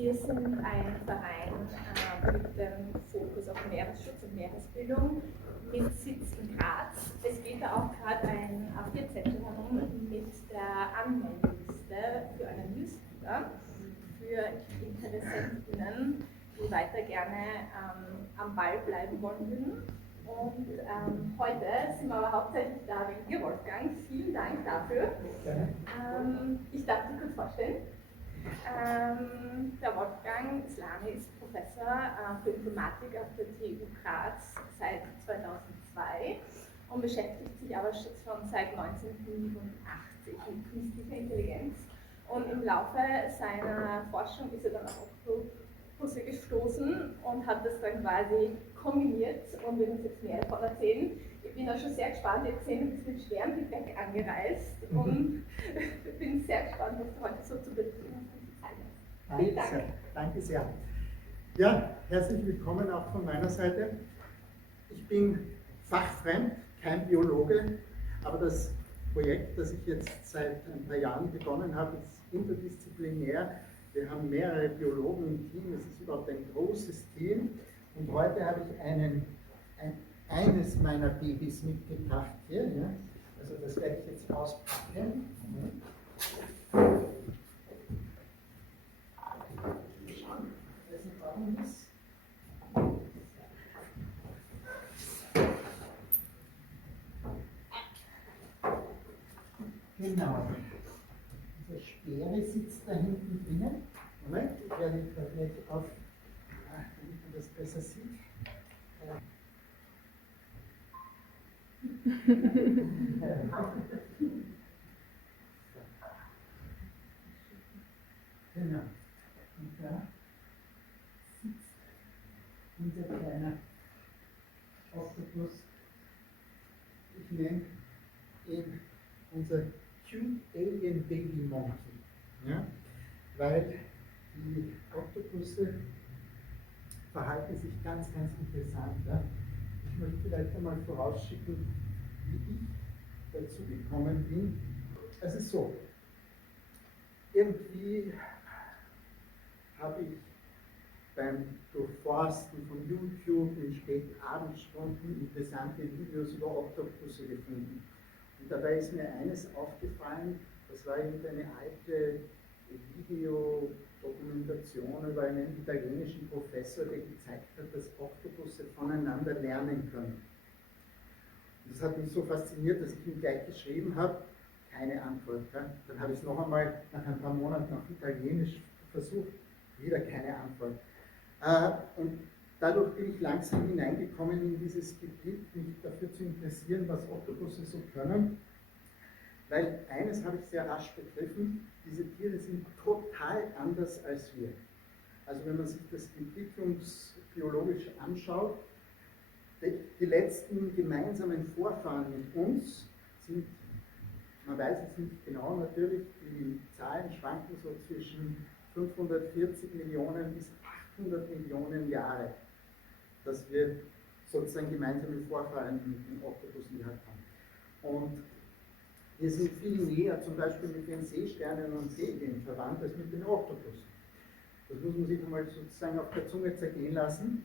Wir sind ein Verein mit dem Fokus auf Meeresschutz und Meeresbildung mit Sitz in Graz. Es geht da auch gerade ein A4-Zettel herum mit der Anmeldeliste für einen Newsletter für Interessentinnen, die weiter gerne am Ball bleiben wollen würden. Und heute sind wir aber hauptsächlich da wegen dir, Wolfgang. Vielen Dank dafür. Ich darf dich kurz vorstellen. Der Wolfgang Slani ist Professor für Informatik auf der TU Graz seit 2002 und beschäftigt sich aber schon seit 1987 mit künstlicher Intelligenz. Und im Laufe seiner Forschung ist er dann auf Oktopusse gestoßen und hat das dann quasi kombiniert und wird uns jetzt mehr davon erzählen. Ich bin auch schon sehr gespannt, jetzt sehen wir, du bist mit schwerem Gepäck angereist und bin sehr gespannt, was du heute so zu berichten hast. Vielen Dank. Danke sehr. Ja, herzlich willkommen auch von meiner Seite. Ich bin fachfremd, kein Biologe, aber das Projekt, das ich jetzt seit ein paar Jahren begonnen habe, ist interdisziplinär. Wir haben mehrere Biologen im Team, es ist überhaupt ein großes Team. Und heute habe ich eines meiner Babys mitgebracht hier. Ja. Also das werde ich jetzt auspacken. Genau. Diese Speere sitzt da hinten drinnen. Moment, ich werde da gleich auf, damit man das besser sieht. Genau. Und da sitzt unser kleiner Oktopus. Ich nenne ihn unser Cute Alien Baby Monkey. Ja? Weil die Oktopusse verhalten sich ganz interessant. Ja? Ich möchte vielleicht einmal vorausschicken, wie ich dazu gekommen bin. Es ist so, irgendwie habe ich beim Durchforsten von YouTube in späten Abendstunden interessante Videos über Oktopusse gefunden. Und dabei ist mir eines aufgefallen, das war irgendeine alte Videodokumentation über einen italienischen Professor, der gezeigt hat, dass Oktopusse voneinander lernen können. Und das hat mich so fasziniert, dass ich ihm gleich geschrieben habe, keine Antwort. Ja? Dann habe ich es noch einmal nach ein paar Monaten auf Italienisch versucht, wieder keine Antwort. Und dadurch bin ich langsam hineingekommen in dieses Gebiet, mich dafür zu interessieren, was Oktopusse so können. Weil eines habe ich sehr rasch begriffen, diese Tiere sind total anders als wir. Also wenn man sich das entwicklungsbiologisch anschaut, die letzten gemeinsamen Vorfahren mit uns sind, man weiß es nicht genau natürlich, die Zahlen schwanken so zwischen 540 Millionen bis 800 Millionen Jahre, dass wir sozusagen gemeinsame Vorfahren mit den Oktopussen gehabt haben. Und wir sind viel näher zum Beispiel mit den Seesternen und Seeiglen verwandt als mit den Oktopussen. Das muss man sich einmal sozusagen auf der Zunge zergehen lassen,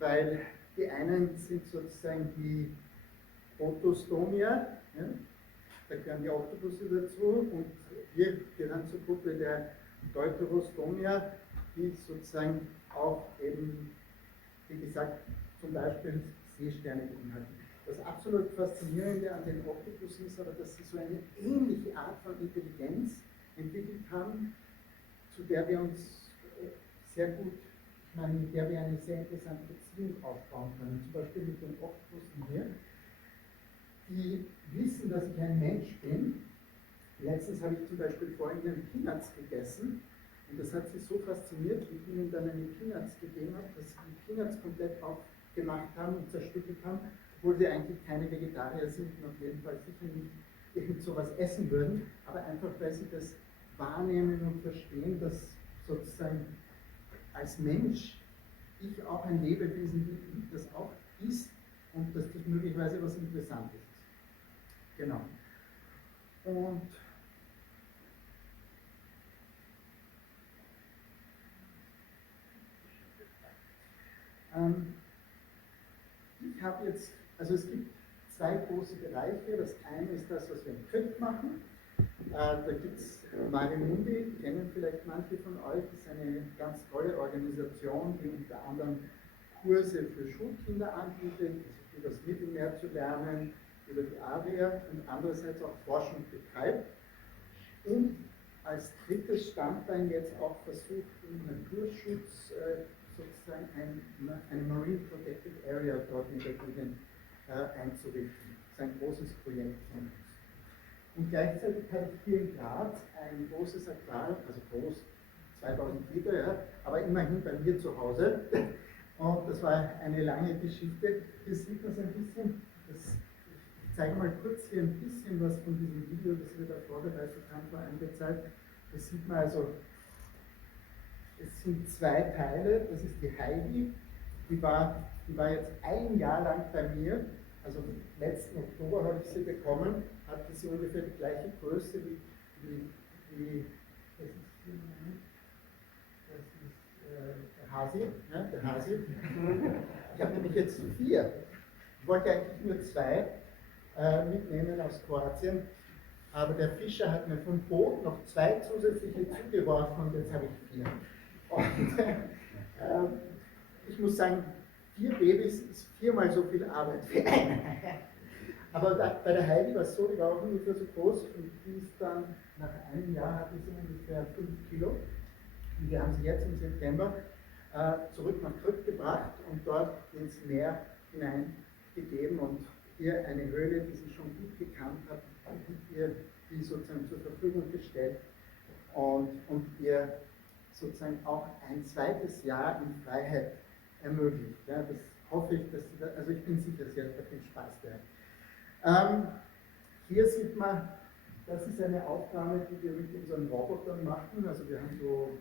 weil die einen sind sozusagen die Otostomia, ja, da gehören die Oktopusse dazu, und wir gehören zur Gruppe der Deuterostomia, die sozusagen auch eben, wie gesagt, zum Beispiel Seesterne beinhalten. Das absolut Faszinierende an den Oktopussen ist aber, dass sie so eine ähnliche Art von Intelligenz entwickelt haben, zu der wir uns sehr gut, ich meine, mit der wir eine sehr interessante Beziehung aufbauen können. Zum Beispiel mit den Oktopussen hier, die wissen, dass ich ein Mensch bin. Letztens habe ich zum Beispiel vorhin einen Peanuts gegessen und das hat sie so fasziniert, wie ich ihnen dann eine Peanuts gegeben habe, dass sie die Peanuts komplett aufgemacht haben und zerstückelt haben, obwohl sie eigentlich keine Vegetarier sind und auf jeden Fall sicher nicht irgend sowas essen würden, aber einfach weil sie das wahrnehmen und verstehen, dass sozusagen als Mensch ich auch ein Lebewesen bin, das auch ist und dass das möglicherweise was Interessantes ist. Genau. Und Ich habe jetzt, also es gibt zwei große Bereiche. Das eine ist das, was wir im KÖK machen. Da gibt es Marimundi, kennen vielleicht manche von euch, das ist eine ganz tolle Organisation, die unter anderem Kurse für Schulkinder anbietet, über das Mittelmeer zu lernen, über die Adria und andererseits auch Forschung betreibt. Und als drittes Standbein jetzt auch versucht, im Naturschutz sozusagen eine Marine Protected Area dort in der Gegend einzurichten. Das ist ein großes Projekt von uns. Und gleichzeitig habe ich hier in Graz ein großes Aquarium, also groß, 2000 Liter, ja, aber immerhin bei mir zu Hause. Und das war eine lange Geschichte. Hier sieht man es ein bisschen. Ich zeige mal kurz hier ein bisschen was von diesem Video, das wir da vorbereitet haben vor einiger Zeit. Das sieht man also, es sind zwei Teile. Das ist die Heidi, die war jetzt ein Jahr lang bei mir. Also letzten Oktober habe ich sie bekommen, hatte sie ungefähr die gleiche Größe wie das ist der Hasi. Ja, der Hasi. Ich habe nämlich jetzt 4. Ich wollte eigentlich nur 2 mitnehmen aus Kroatien, aber der Fischer hat mir vom Boot noch 2 zusätzliche zugeworfen und jetzt habe ich 4. Und ich muss sagen, 4 Babys ist 4-mal so viel Arbeit für einen. Aber bei der Heidi war es so, die war auch ungefähr so groß und die ist dann, nach einem Jahr hatte sie ungefähr 5 Kilo. Und wir haben sie jetzt im September zurück nach Krk gebracht und dort ins Meer hineingegeben und ihr eine Höhle, die sie schon gut gekannt hat, ihr die sozusagen zur Verfügung gestellt und ihr sozusagen auch ein zweites Jahr in Freiheit ermöglicht. Ja, das hoffe ich, dass sie da, also ich bin sicher, sie hat da viel Spaß gehabt. Hier sieht man, das ist eine Aufnahme, die wir mit unseren Robotern machen. Also wir haben so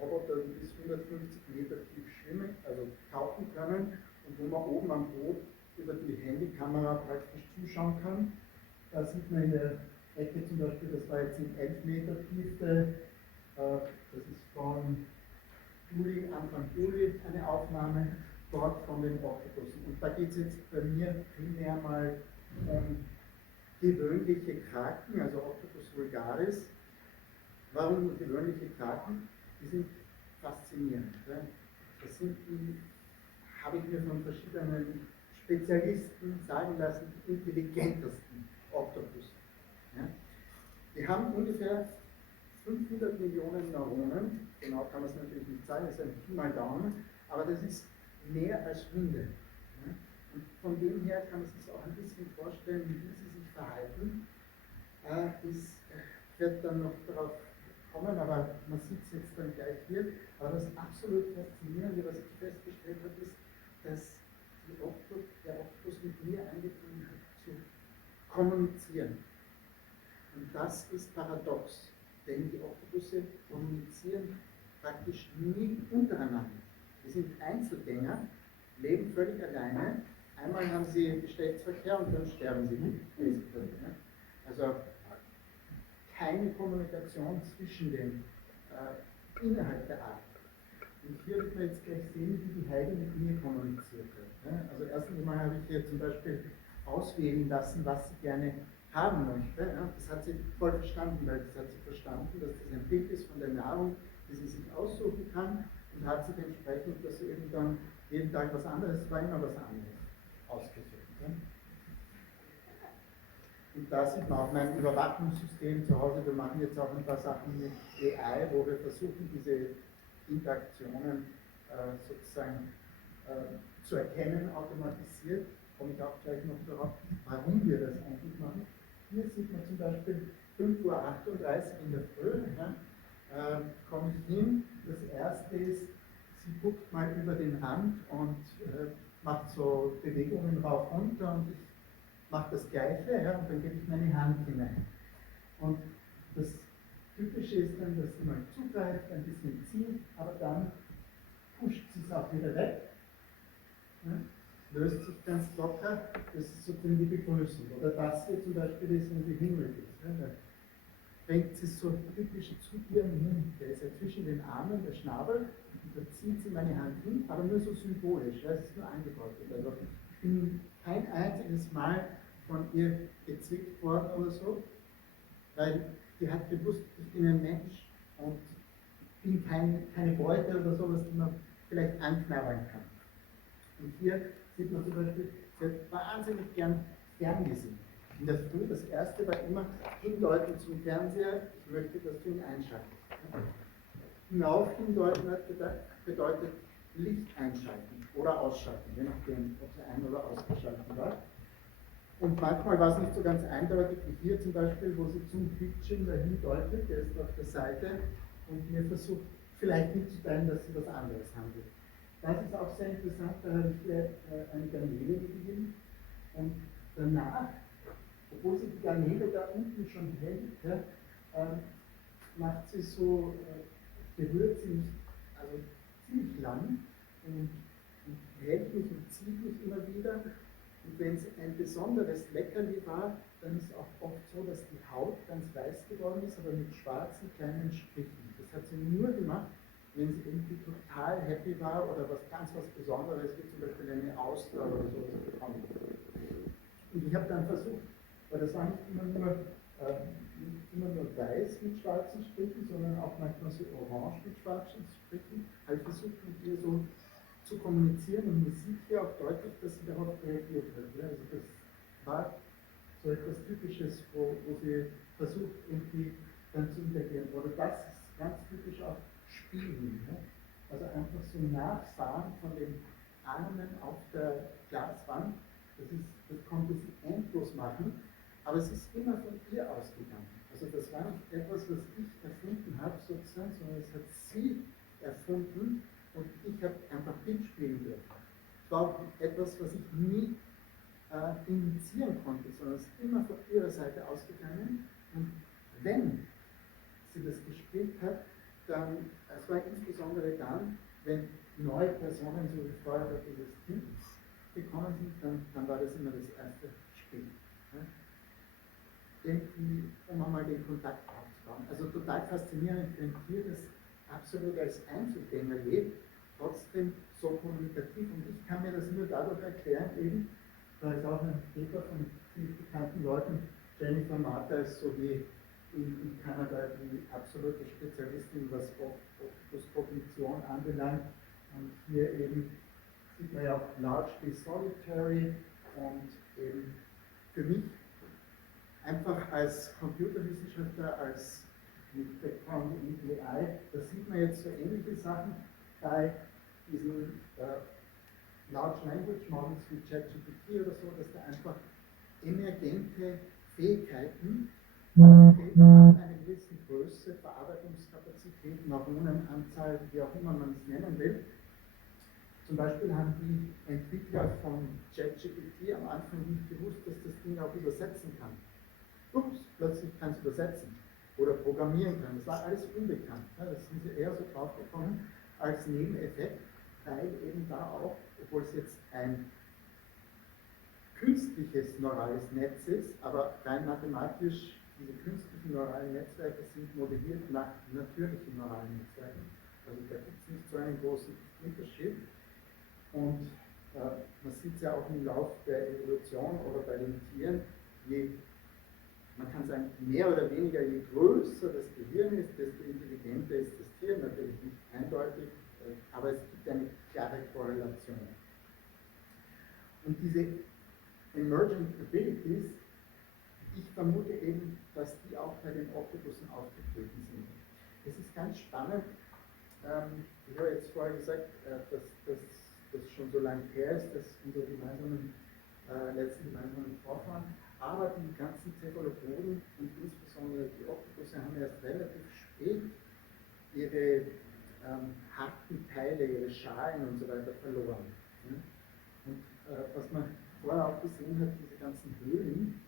Roboter, die bis 150 Meter tief schwimmen, also tauchen können und wo man oben am Boot über die Handykamera praktisch zuschauen kann. Da sieht man in der Ecke zum Beispiel, das war jetzt in 11 Meter Tiefe, das ist von Juli, Anfang Juli eine Aufnahme dort von den Oktopussen. Und da geht es jetzt bei mir primär mal um gewöhnliche Kraken, also Octopus vulgaris. Warum gewöhnliche Kraken? Die sind faszinierend. Ja? Das sind die, habe ich mir von verschiedenen Spezialisten sagen lassen, die intelligentesten Oktopusse. Ja? Die haben ungefähr 500 Millionen Neuronen, genau kann man es natürlich nicht sagen, das ist ein Pi mal Daumen, aber das ist mehr als Hunde. Ja? Und von dem her kann man sich auch ein bisschen vorstellen, wie sie sich verhalten. Ich werde dann noch darauf kommen, aber man sieht es jetzt dann gleich hier. Aber das absolut Faszinierende, was ich festgestellt habe, ist, dass der Oktopus mit mir angefangen hat zu kommunizieren. Und das ist paradox, denn die Oktopusse kommunizieren praktisch nie untereinander. Sie sind Einzelgänger, leben völlig alleine. Einmal haben sie Geschlechtsverkehr und dann sterben sie. Also keine Kommunikation zwischen den innerhalb der Art. Und hier wird man jetzt gleich sehen, wie die Heidi mit mir kommuniziert hat. Also erstens mal habe ich hier zum Beispiel auswählen lassen, was sie gerne haben möchte. Das hat sie voll verstanden, weil das hat sie verstanden, dass das ein Bild ist von der Nahrung, die sie sich aussuchen kann und hat sich entsprechend, dass sie eben dann jeden Tag was anderes, war immer was anderes ausgesucht. Und da sieht man auch mein Überwachungssystem zu Hause. Wir machen jetzt auch ein paar Sachen mit AI, wo wir versuchen, diese Interaktionen sozusagen zu erkennen, automatisiert. Komme ich auch gleich noch darauf, warum wir das eigentlich machen. Hier sieht man zum Beispiel 5:38 Uhr in der Früh. Komme ich hin. Das erste ist, sie guckt mal über den Rand und macht so Bewegungen rauf runter und ich mache das Gleiche, ja, und dann gebe ich meine Hand hinein. Und das Typische ist dann, dass sie mal zugreift, ein bisschen zieht, aber dann pusht sie es auch wieder weg, ja, löst sich ganz locker, das ist sozusagen die Begrüßung. Oder das hier zum Beispiel ist, wenn sie hingelt ist. Ja, da bringt sie so typisch zu ihrem Hund, der ist ja zwischen den Armen, der Schnabel, und da zieht sie meine Hand hin, aber nur so symbolisch, ja, es ist nur angedeutet. Also ich bin kein einziges Mal von ihr gezwickt worden oder so, weil die hat gewusst, ich bin ein Mensch und bin keine Beute oder sowas, die man vielleicht anknabbern kann. Und hier sieht man zum Beispiel, sie hat wahnsinnig gern ferngesehen. In der Früh, das erste war immer hindeuten zum Fernseher, ich möchte, dass du ihn einschaltest. Hinauf hindeuten hat bedeutet Licht einschalten oder ausschalten, je nachdem, ob sie ein- oder ausgeschalten war. Und manchmal war es nicht so ganz eindeutig, wie hier zum Beispiel, wo sie zum Bildschirm dahin deutet, der ist auf der Seite und mir versucht, vielleicht mitzuteilen, dass sie was anderes handelt. Das ist auch sehr interessant, da habe ich ihr eine Garnele gegeben und danach, obwohl sie die Garnele da unten schon hält, ja, macht sie so, berührt sie mich also ziemlich lang und hält mich und zieht mich immer wieder. Und wenn es ein besonderes Leckerli war, dann ist es auch oft so, dass die Haut ganz weiß geworden ist, aber mit schwarzen kleinen Strichen. Das hat sie nur gemacht, wenn sie irgendwie total happy war oder was Besonderes, wie zum Beispiel eine Auster oder sowas bekommen. Und ich habe dann versucht, weil das war nicht immer nur weiß mit schwarzen Strichen, sondern auch manchmal so orange mit schwarzen Strichen, habe ich versucht, mit ihr so zu kommunizieren und man sieht hier auch deutlich, dass sie darauf reagiert hat. Ja, also das war so etwas Typisches, wo sie versucht, irgendwie dann zu interagieren. Oder das ist ganz typisch auch Spielen. Ja? Also einfach so Nachfahren von den Armen auf der Glaswand, das konnte sie endlos machen, aber es ist immer von ihr ausgegangen. Also das war nicht etwas, was ich erfunden habe, sozusagen, sondern es hat sie erfunden. Und ich habe einfach mitspielen dürfen. Es war auch etwas, was ich nie initiieren konnte, sondern es ist immer von ihrer Seite ausgegangen. Und wenn sie das gespielt hat, dann, es war insbesondere dann, wenn neue Personen, so wie vorher dieses Kind, gekommen sind, dann war das immer das erste Spiel. Ja? Irgendwie, um einmal den Kontakt aufzubauen. Also total faszinierend für ein Tier, das absolut als Einzelgänger lebt, trotzdem so kommunikativ. Und ich kann mir das nur dadurch erklären, eben, da ist auch ein Paper von vielen bekannten Leuten, Jennifer Martha ist so wie in Kanada die absolute Spezialistin, was Kognition anbelangt. Und hier eben sieht man ja auch largely solitary und eben für mich einfach als Computerwissenschaftler, als mit Background in AI, da sieht man jetzt so ähnliche Sachen bei diesen Large Language Models wie ChatGPT oder so, dass da einfach emergente Fähigkeiten auftreten an einer gewissen Größe, Verarbeitungskapazität, Neuronenanzahl, wie auch immer man es nennen will. Zum Beispiel haben die Entwickler von ChatGPT am Anfang nicht gewusst, dass das Ding auch übersetzen kann. Ups, plötzlich kann es übersetzen oder programmieren kann. Das war alles unbekannt. Ja, das sind sie eher so draufgekommen als Nebeneffekt, weil eben da auch, obwohl es jetzt ein künstliches neurales Netz ist, aber rein mathematisch, diese künstlichen neuralen Netzwerke sind modelliert nach natürlichen neuralen Netzwerken. Also da gibt es nicht so einen großen Unterschied. Und man sieht es ja auch im Lauf der Evolution oder bei den Tieren, man kann sagen, mehr oder weniger, je größer das Gehirn ist, desto intelligenter ist das Tier, natürlich nicht eindeutig, aber es gibt eine klare Korrelation. Und diese Emergent Abilities, ich vermute eben, dass die auch bei den Oktopussen aufgetreten sind. Es ist ganz spannend, ich habe jetzt vorher gesagt, dass das schon so lange her ist, dass unsere letzten gemeinsamen Vorfahren, aber die ganzen Cephalopoden und insbesondere die Oktopusse haben erst relativ spät ihre harten Teile, ihre Schalen und so weiter verloren. Ja? Und was man vorher auch gesehen hat, diese ganzen Höhlen,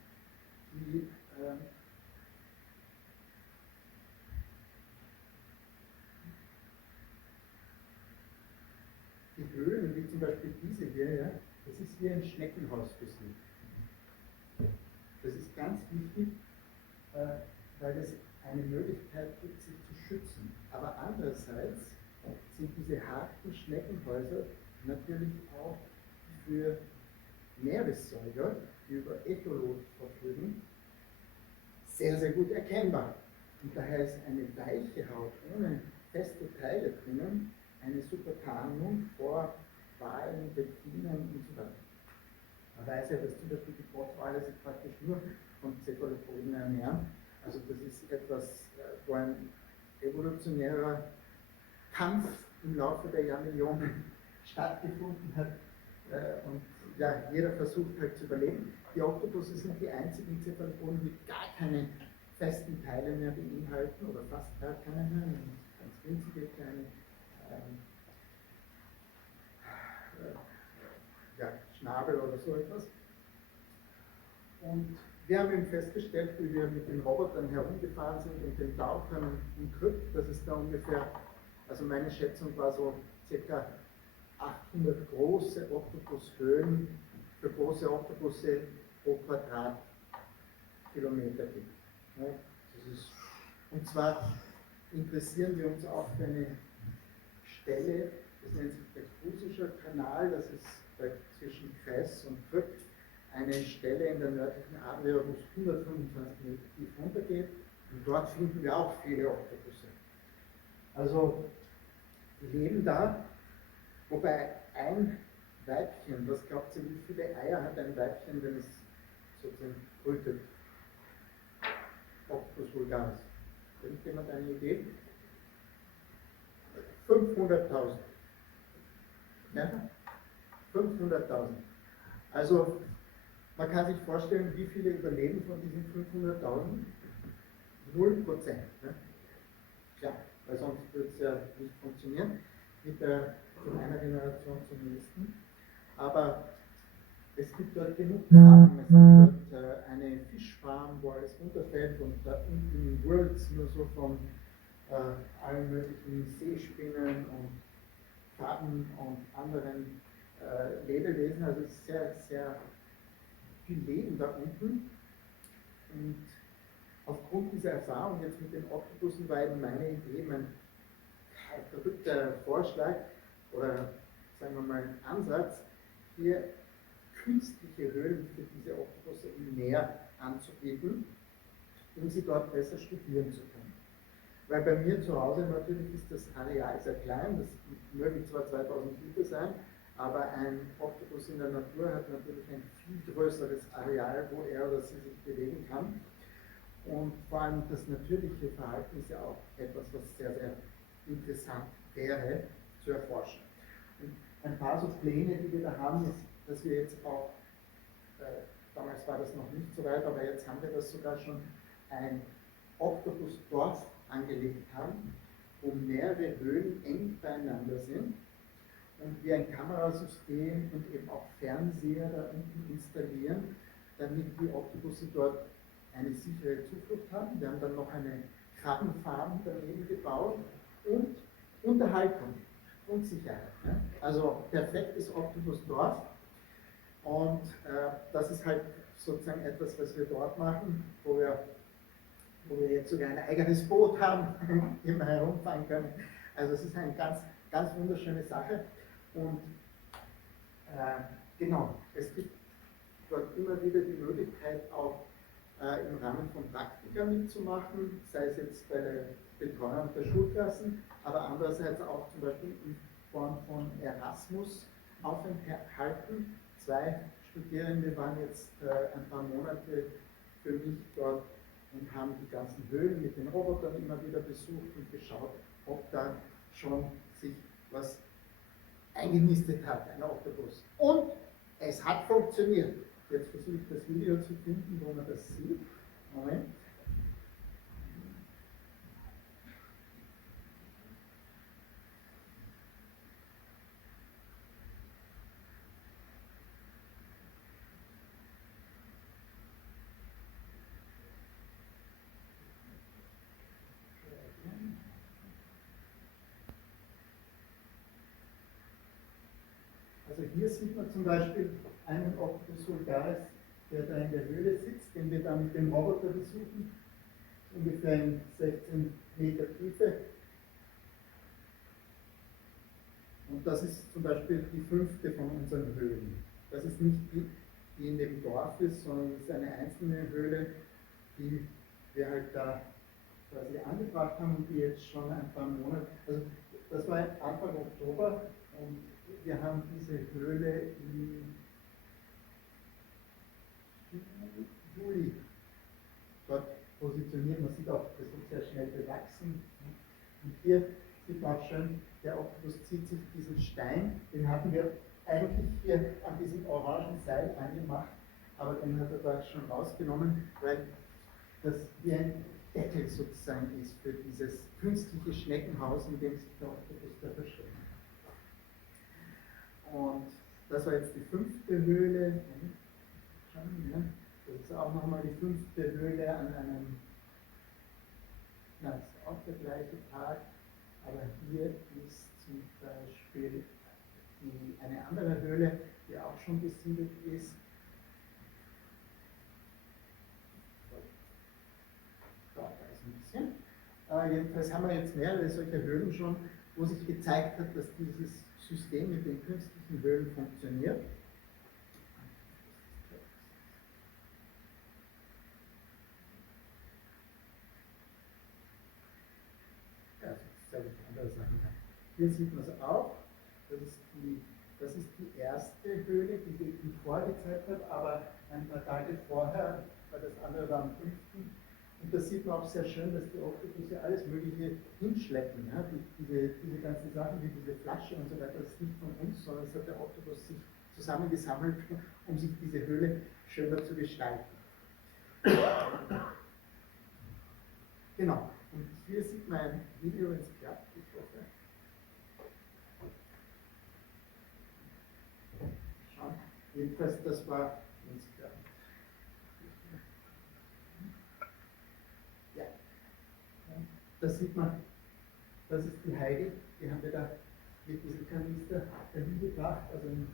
die Höhlen, wie zum Beispiel diese hier, ja, das ist wie ein Schneckenhaus für sie. Das ist ganz wichtig, weil es eine Möglichkeit gibt, sich zu schützen. Aber andererseits sind diese harten Schneckenhäuser natürlich auch für Meeressäuger, die über Echolot verfügen, sehr, sehr gut erkennbar. Und daher ist eine weiche Haut ohne feste Teile drinnen eine super Tarnung vor Walen, Delfinen und so weiter. Man weiß ja, dass zum Beispiel die Pottwale sich praktisch nur von Cephalopoden ernähren. Also das ist etwas, wo ein evolutionärer Kampf im Laufe der Jahrmillionen stattgefunden hat. Und ja, jeder versucht halt zu überleben. Die Oktopusse sind die einzigen Cephalopoden, die gar keine festen Teile mehr beinhalten oder fast gar keine mehr, ganz winzige kleine Schnabel oder so etwas. Und wir haben eben festgestellt, wie wir mit den Robotern herumgefahren sind und den Tauchern im Krypt, dass es da ungefähr, also meine Schätzung war so ca. 800 große Oktopushöhlen für große Oktopusse pro Quadratkilometer gibt. Ja, und zwar interessieren wir uns auch für eine Stelle, das nennt sich der Krusischer Kanal, das ist zwischen Kress und Krypt, eine Stelle in der nördlichen Adria, wo es 125 Meter tief runtergeht, und dort finden wir auch viele Oktopusse. Also, die leben da, wobei ein Weibchen, was glaubt ihr, wie viele Eier hat ein Weibchen, wenn es sozusagen brütet? Octopus vulgaris. Irgendjemand eine Idee? 500.000. Ja? 500.000. Also, man kann sich vorstellen, wie viele überleben von diesen 500.000? 0%. Ne? Klar, weil sonst würde es ja nicht funktionieren, von einer Generation zur nächsten. Aber es gibt dort genug Krabben, es gibt dort eine Fischfarm, wo alles runterfällt, und da unten wirbelt es nur so von allen möglichen Seespinnen und Krabben und anderen Lebewesen. Also es ist sehr, sehr viel Leben da unten. Und aufgrund dieser Erfahrung jetzt mit den Oktopussen war eben meine Idee, mein verrückter Vorschlag oder sagen wir mal Ansatz, hier künstliche Höhlen für diese Oktopusse im Meer anzubieten, um sie dort besser studieren zu können. Weil bei mir zu Hause natürlich ist das Areal sehr klein, das mögen zwar 2000 Liter sein, aber ein Oktopus in der Natur hat natürlich ein viel größeres Areal, wo er oder sie sich bewegen kann. Und vor allem das natürliche Verhalten ist ja auch etwas, was sehr, sehr interessant wäre zu erforschen. Und ein paar so Pläne, die wir da haben, ist, dass wir jetzt auch, damals war das noch nicht so weit, aber jetzt haben wir das sogar schon, ein Oktopusdorf angelegt haben, wo mehrere Höhlen eng beieinander sind und wir ein Kamerasystem und eben auch Fernseher da unten installieren, damit die Oktopusse dort eine sichere Zuflucht haben. Wir haben dann noch eine Krabbenfarm daneben gebaut und Unterhaltung und Sicherheit. Ne? Also perfektes Oktopusdorf. Und das ist halt sozusagen etwas, was wir dort machen, wo wir jetzt sogar ein eigenes Boot haben, immer herumfahren können. Also es ist eine ganz, ganz wunderschöne Sache. Und genau, es gibt dort immer wieder die Möglichkeit, auch im Rahmen von Praktika mitzumachen, sei es jetzt bei der Betreuung der Schulklassen, aber andererseits auch zum Beispiel in Form von Erasmus-Aufenthalten. 2 Studierende waren jetzt ein paar Monate für mich dort und haben die ganzen Höhlen mit den Robotern immer wieder besucht und geschaut, ob da schon sich was eingenistet hat, ein Oktopus. Und es hat funktioniert. Jetzt versuche ich das Video zu finden, wo man das sieht. Moment. Also hier sieht man zum Beispiel einen Octopus vulgaris, der da in der Höhle sitzt, den wir dann mit dem Roboter besuchen, ungefähr in 16 Meter Tiefe. Und das ist zum Beispiel die 5. von unseren Höhlen. Das ist nicht die, die in dem Dorf ist, sondern es ist eine einzelne Höhle, die wir halt da quasi angebracht haben und die jetzt schon ein paar Monate, also das war Anfang Oktober und wir haben diese Höhle im Juli dort positioniert. Man sieht auch, das wird sehr schnell bewachsen. Und hier sieht man auch schön, der Oktopus zieht sich diesen Stein, den hatten wir eigentlich hier an diesem orangen Seil angemacht, aber den hat er da schon rausgenommen, weil das wie ein Deckel sozusagen ist für dieses künstliche Schneckenhaus, in dem sich der Oktopus da versteckt. Und das war jetzt die 5. Höhle. Das ist auch nochmal die 5. Höhle an einem, na, das ist auch der gleiche Tag, aber hier ist zum Beispiel eine andere Höhle, die auch schon besiedelt ist. Da ist ein bisschen. Jedenfalls haben wir jetzt mehrere solcher Höhlen schon, wo sich gezeigt hat, dass dieses System mit den künstlichen Höhlen funktioniert. Ja, das ist andere Sachen. Hier sieht man es auch. Das ist die erste Höhle, die ich Ihnen vorgezeigt habe, aber ein paar Tage vorher, weil das andere war am 5. Und da sieht man auch sehr schön, dass die Oktopusse alles Mögliche hinschleppen. Ja? Diese ganzen Sachen wie diese Flasche und so weiter, das ist nicht von uns, sondern es hat der Oktopus sich zusammengesammelt, um sich diese Höhle schöner zu gestalten. Genau. Und hier sieht man ein Video, wenn es klappt, ich hoffe. Schauen. Jedenfalls, das war uns klar. Ja. Da sieht man, das ist die Heidi, die haben wir da mit diesem Kanister dahin gebracht, also in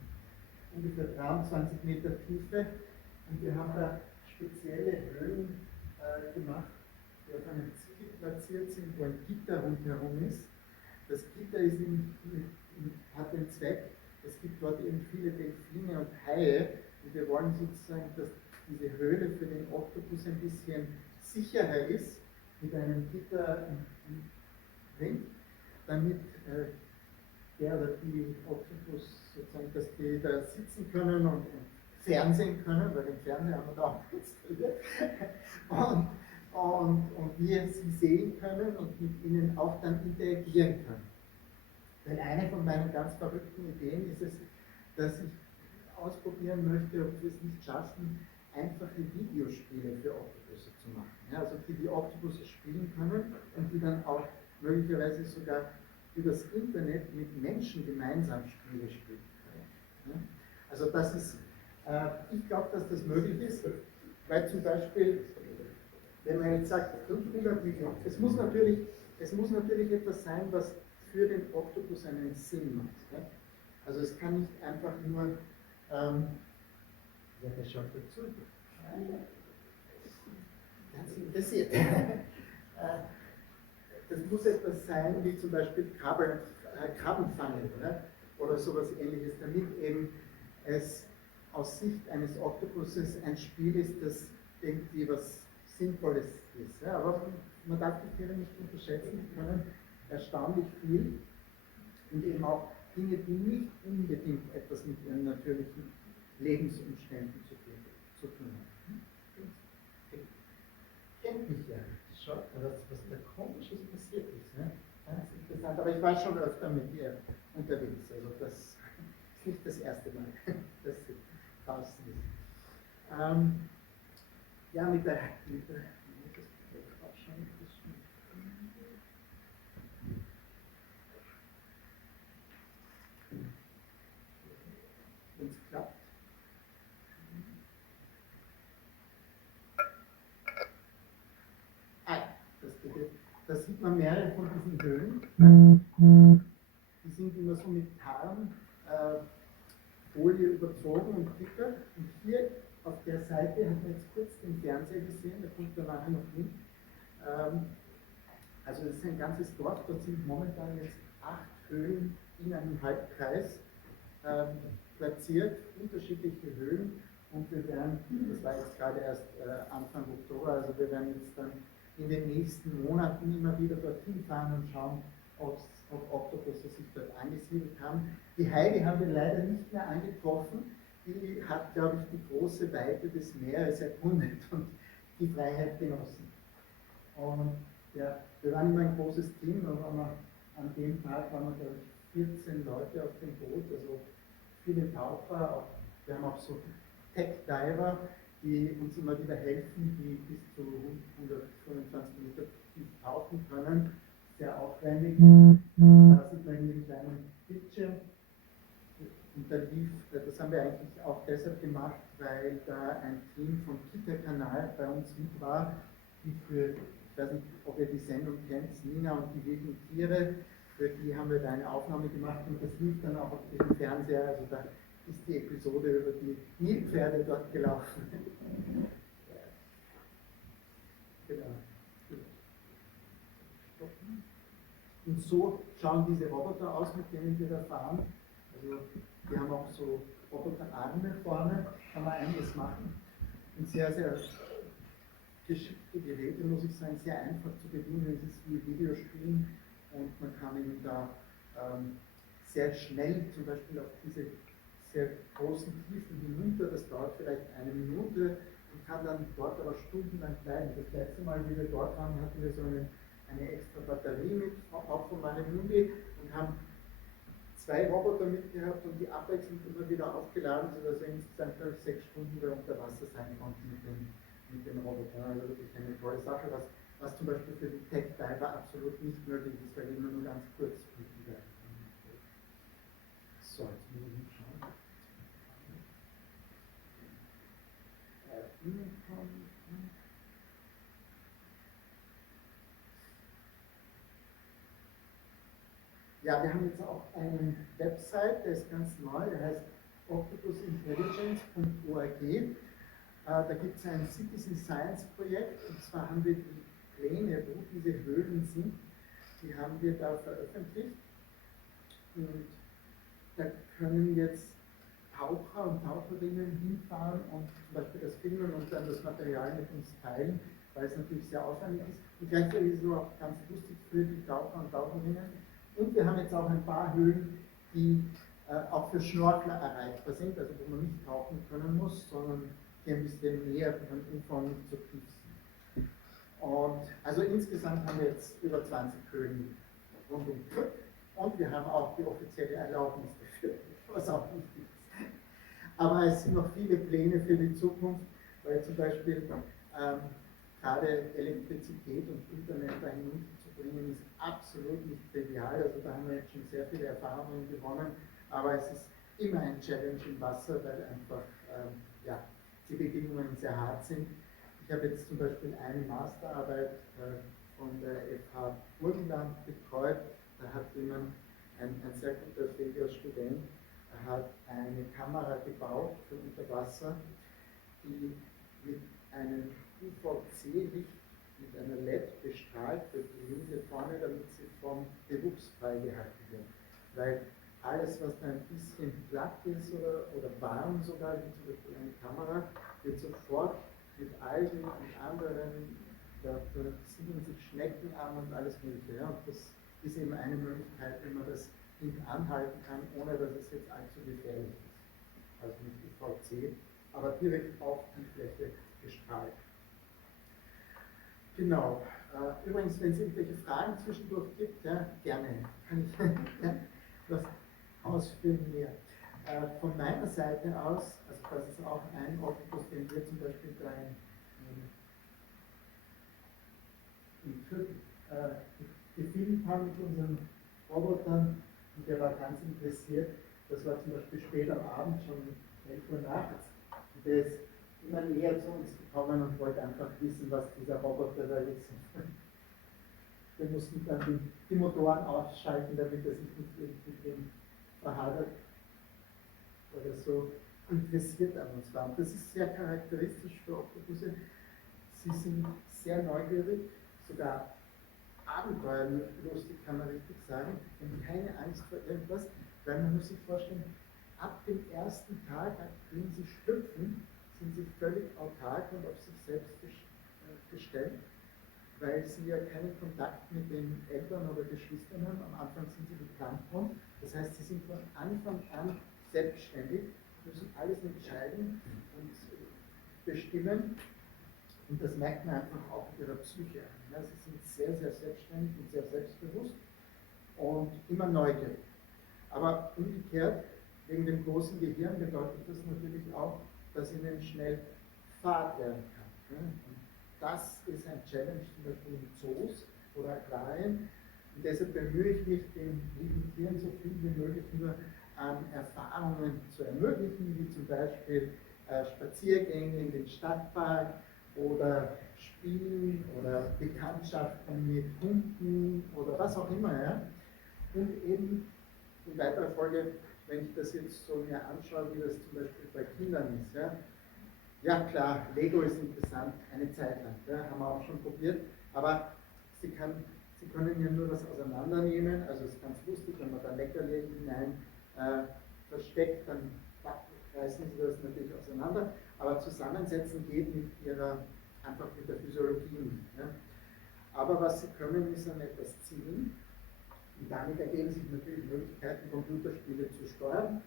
ungefähr 23 Meter Tiefe. Und wir haben da spezielle Höhlen gemacht, die auf einem Ziegel platziert sind, wo ein Gitter rundherum ist. Das Gitter ist hat den Zweck, es gibt dort eben viele Delfine und Haie und wir wollen sozusagen, dass diese Höhle für den Oktopus ein bisschen sicherer ist, mit einem Gitter im Ring, damit der oder die Oktopus sozusagen, dass die da sitzen können und fernsehen können, weil den Fernseher haben wir da auch installiert. Und wir sie sehen können und mit ihnen auch dann interagieren können. Weil eine von meinen ganz verrückten Ideen ist es, dass ich ausprobieren möchte, ob wir es nicht schaffen, einfache Videospiele für Oktopusse zu machen. Ja, also die Oktopusse spielen können und die dann auch möglicherweise sogar übers Internet mit Menschen gemeinsam Spiele spielen können. Ja? Also das ist, ich glaube, dass das möglich ist, weil zum Beispiel, wenn man jetzt sagt, 500 Millionen, es muss natürlich etwas sein, was für den Oktopus einen Sinn macht. Ja? Also es kann nicht einfach nur, ja, der schaut dazu, ganz interessiert. Das muss etwas sein, wie zum Beispiel Krabben fangen, oder sowas Ähnliches, damit eben es aus Sicht eines Oktopuses ein Spiel ist, das irgendwie was Sinnvolles ist. Ja? Aber man darf die Tiere nicht unterschätzen, die können erstaunlich viel und eben auch Dinge, die nicht unbedingt etwas mit ihren natürlichen Lebensumständen zu tun haben. Kennt mich ja. Schaut mal, was da Komisches passiert ist. Ne? Ganz interessant. Aber ich war schon öfter mit ihr unterwegs. Also das ist nicht das erste Mal, dass sie draußen ist. Ja, mit der wenn es klappt. Da sieht man mehrere von diesen Höhlen. Die sind immer so mit Tarnfolie überzogen und dicker. Und hier auf der Seite hat man jetzt kurz den Fernseher gesehen, da kommt der nachher noch hin. Also das ist ein ganzes Dorf, dort sind momentan jetzt 8 Höhlen in einem Halbkreis platziert, unterschiedliche Höhen, und wir werden, das war jetzt gerade erst Anfang Oktober, also wir werden jetzt dann in den nächsten Monaten immer wieder dorthin fahren und schauen, ob Oktopusse sich dort angesiedelt haben. Die Heidi haben wir leider nicht mehr angetroffen, die hat, glaube ich, die große Weite des Meeres erkundet und die Freiheit genossen. Und ja, wir waren immer ein großes Team, da waren wir, an dem Tag waren wir, glaube ich, 14 Leute auf dem Boot, also viele Taucher, auch, wir haben auch so Tech-Diver, die uns immer wieder helfen, die bis zu 125 Meter tief tauchen können, sehr aufwendig. Da sieht man den kleinen Bildschirm. Und da lief, das haben wir eigentlich auch deshalb gemacht, weil da ein Team vom Kita-Kanal bei uns mit war, die für, ich weiß nicht, ob ihr die Sendung kennt, Nina und die wilden Tiere, für die haben wir da eine Aufnahme gemacht und das lief dann auch auf dem Fernseher, also da ist die Episode über die Nilpferde dort gelaufen. Genau. Und so schauen diese Roboter aus, mit denen wir da fahren. Also wir haben auch so Roboterarme vorne, kann man einiges machen. Und sehr, sehr geschickte Geräte, muss ich sagen, sehr einfach zu bedienen. Es ist wie Videospielen und man kann eben da sehr schnell zum Beispiel auf diese sehr großen Tiefen hinunter, das dauert vielleicht eine Minute und kann dann dort aber stundenlang bleiben. Das letzte Mal, wie wir dort waren, hatten wir so eine extra Batterie mit, auch von meinem Mundi, und haben 2 Roboter mitgehabt und die abwechselnd immer wieder aufgeladen, sodass wir insgesamt 6 Stunden da unter Wasser sein konnten mit den Robotern. Also wirklich eine tolle Sache, was zum Beispiel für die Tech-Diver absolut nicht möglich ist, weil die immer nur ganz kurz fliegen werden. So, jetzt muss ich schauen. Ja, wir haben jetzt auch eine Website, der ist ganz neu, der heißt octopusintelligence.org. Da gibt es ein Citizen Science Projekt, und zwar haben wir die Pläne, wo diese Höhlen sind, die haben wir da veröffentlicht. Und da können jetzt Taucher und Taucherinnen hinfahren und zum Beispiel das filmen und dann das Material mit uns teilen, weil es natürlich sehr aufwendig ist. Und gleichzeitig ist es auch ganz lustig für die Taucher und Taucherinnen. Und wir haben jetzt auch ein paar Höhlen, die auch für Schnorchler erreichbar sind, also wo man nicht tauchen können muss, sondern die ein bisschen näher von dem Ufer und nicht so tief sind. Und also insgesamt haben wir jetzt über 20 Höhlen rund um Glück, und wir haben auch die offizielle Erlaubnis dafür, was auch wichtig ist. Aber es sind noch viele Pläne für die Zukunft, weil zum Beispiel gerade Elektrizität und Internet da hinunterzubringen, ist absolut nicht trivial. Also da haben wir jetzt schon sehr viele Erfahrungen gewonnen, aber es ist immer ein Challenge im Wasser, weil einfach ja, die Bedingungen sehr hart sind. Ich habe jetzt zum Beispiel eine Masterarbeit von der FH Burgenland betreut. Da hat jemand, ein sehr guter fähiger Student, hat eine Kamera gebaut für Unterwasser, die mit einem UVC-Licht, mit einer LED bestrahlt wird, die Linie vorne, damit sie vom Bewuchs freigehalten wird. Weil alles, was da ein bisschen platt ist oder warm sogar, wie zum Beispiel eine Kamera, wird sofort mit Algen und anderen, da siedeln sich Schnecken an und alles Mögliche. Ja. Und das ist eben eine Möglichkeit, wie man das anhalten kann, ohne dass es jetzt allzu gefährlich ist. Also mit UVC, aber direkt auf die Fläche gestrahlt. Genau. Übrigens, wenn es irgendwelche Fragen zwischendurch gibt, ja, gerne. Kann ich was ausführen mehr. Von meiner Seite aus, also das ist auch ein Oktopus, den wir zum Beispiel da in Fürth gefilmt haben mit unseren Robotern, und der war ganz interessiert. Das war zum Beispiel spät am Abend, schon 11 Uhr nachts, und der ist immer näher zu uns gekommen und wollte einfach wissen, was dieser Roboter da ist. Wir mussten dann die Motoren ausschalten, damit er sich nicht irgendwie mit dem verhadert, weil er so interessiert an uns war. Und das ist sehr charakteristisch für Oktopusse. Sie sind sehr neugierig, sogar abenteuerlustig, kann man richtig sagen, und keine Angst vor irgendwas, weil man muss sich vorstellen, ab dem ersten Tag, an dem sie schlüpfen, sind sie völlig autark und auf sich selbst gestellt, weil sie ja keinen Kontakt mit den Eltern oder Geschwistern haben. Am Anfang sind sie wie Plankton, das heißt, sie sind von Anfang an selbstständig, müssen alles entscheiden und bestimmen. Und das merkt man einfach auch ihrer Psyche an. Ja, sie sind sehr, sehr selbstständig und sehr selbstbewusst und immer neugierig. Aber umgekehrt, wegen dem großen Gehirn bedeutet das natürlich auch, dass ihnen schnell Fahrt werden kann. Und das ist ein Challenge zum Beispiel in Zoos oder Aquarien. Und deshalb bemühe ich mich, den lieben Tieren so viel wie möglich nur an Erfahrungen zu ermöglichen, wie zum Beispiel Spaziergänge in den Stadtpark oder Spielen oder Bekanntschaften mit Hunden oder was auch immer. Ja? Und eben in weiterer Folge, wenn ich das jetzt so mir anschaue, wie das zum Beispiel bei Kindern ist. Ja, ja klar, Lego ist interessant, eine Zeit lang, ja, haben wir auch schon probiert, aber sie können ja nur was auseinandernehmen, also es ist ganz lustig, wenn man da Leckerli hinein versteckt, dann reißen sie das natürlich auseinander, aber zusammensetzen geht einfach mit der Physiologie nicht. Ja. Aber was sie können, ist an etwas ziehen. Und damit ergeben sich natürlich Möglichkeiten, Computerspiele zu steuern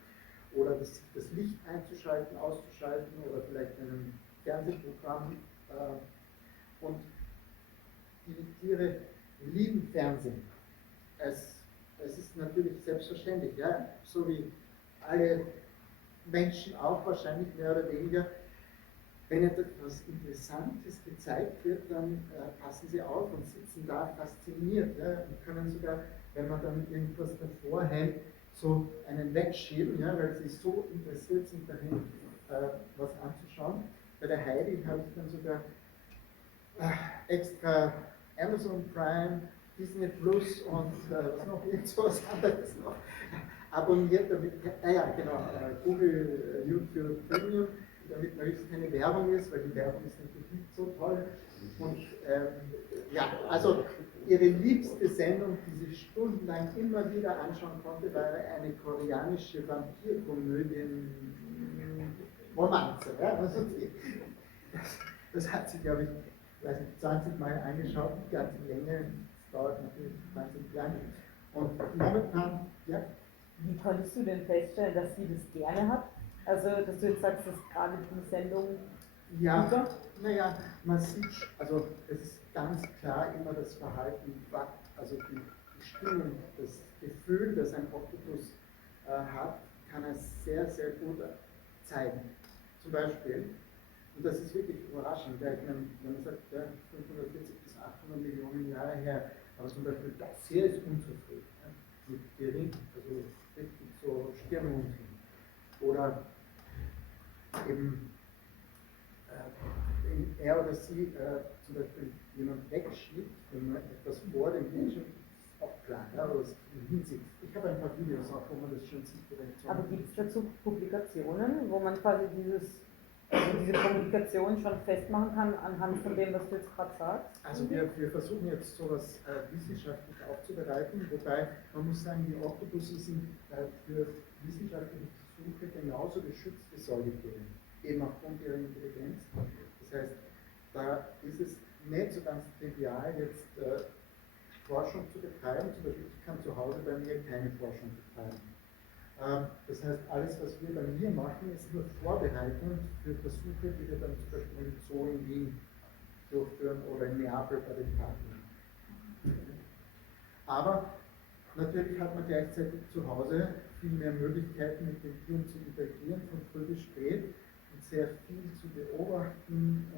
oder das Licht einzuschalten, auszuschalten oder vielleicht ein Fernsehprogramm. Und die Tiere lieben Fernsehen. Es ist natürlich selbstverständlich, ja? So wie alle Menschen auch wahrscheinlich mehr oder weniger. Wenn etwas Interessantes gezeigt wird, dann passen sie auf und sitzen da fasziniert, ja, und können sogar, wenn man dann irgendwas davor hält, so einen wegschieben, ja, weil sie so interessiert sind dahin, was anzuschauen. Bei der Heidi habe ich dann sogar extra Amazon Prime, Disney Plus und was noch, irgendwas anderes noch abonniert, damit, genau, Google, YouTube Premium, damit möglichst keine Werbung ist, weil die Werbung ist natürlich nicht so toll. Und ja, also ihre liebste Sendung, die sie stundenlang immer wieder anschauen konnte, war eine koreanische Vampirkomödien-Romanze. Ja? Also das hat sie, glaube ich, 20 Mal angeschaut, die ganze Länge, das dauert natürlich wahnsinnig lang. Und momentan, ja. Wie konntest du denn feststellen, dass sie das gerne hat? Also, dass du jetzt sagst, dass gerade die Sendung. Ja, naja, man sieht, also es ist ganz klar immer das Verhalten, also die Stimmung, das Gefühl, das ein Oktopus hat, kann er sehr, sehr gut zeigen. Zum Beispiel, und das ist wirklich überraschend, ja, ich meine, wenn man sagt, ja, 540 bis 800 Millionen Jahre her, aber zum Beispiel das hier ist unzufrieden, ja, mit gering, also richtig so Stirnrunzeln. Oder eben er oder sie zum Beispiel jemand wegschiebt, wenn man etwas vor dem Bildschirm ist, auch klar, ja, oder es hinsieht. Ich habe ein paar Videos auch, wo man das schon sieht. Aber gibt es dazu Publikationen, wo man quasi diese Kommunikation schon festmachen kann anhand von dem, was du jetzt gerade sagst? Also wir versuchen jetzt sowas wissenschaftlich aufzubereiten, wobei man muss sagen, die Oktopusse sind für wissenschaftliche Versuche genauso geschützte Säugetiere, eben aufgrund ihrer Intelligenz. Das heißt, da ist es nicht so ganz trivial, jetzt Forschung zu betreiben. Zum Beispiel, ich kann zu Hause bei mir keine Forschung betreiben. Das heißt, alles, was wir bei mir machen, ist nur vorbereitend für Versuche, die wir dann zum Beispiel im Zoo in Wien durchführen oder in Neapel bei den Partnern. Aber natürlich hat man gleichzeitig zu Hause viel mehr Möglichkeiten, mit den Tieren zu interagieren, von früh bis spät, und sehr viel zu beobachten,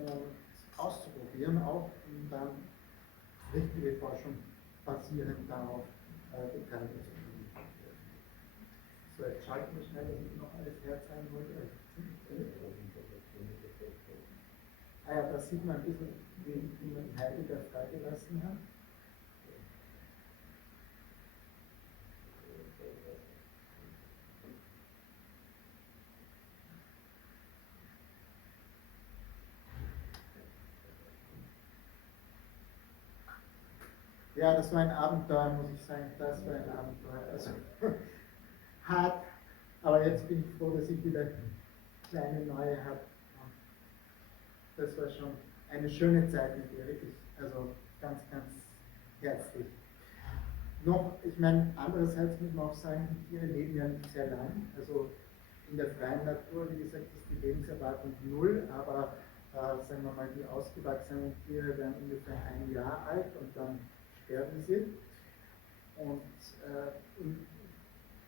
auszuprobieren, auch um dann richtige Forschung basierend darauf betreiben zu können. So, jetzt schalten wir schnell, dass ich noch alles herzeigen wollte. Ah ja, da sieht man ein bisschen, wie man Heidegger freigelassen hat. Ja, das war ein Abenteuer, muss ich sagen. Das war ein Abenteuer. Also hart, aber jetzt bin ich froh, dass ich wieder kleine neue habe. Das war schon eine schöne Zeit mit ihr, wirklich. Also ganz, ganz herzlich. Noch, ich meine, andererseits muss man auch sagen, die Tiere leben ja nicht sehr lang. Also in der freien Natur, wie gesagt, ist die Lebenserwartung 0, aber sagen wir mal, die ausgewachsenen Tiere werden ungefähr 1 Jahr alt und dann sterben sie. Und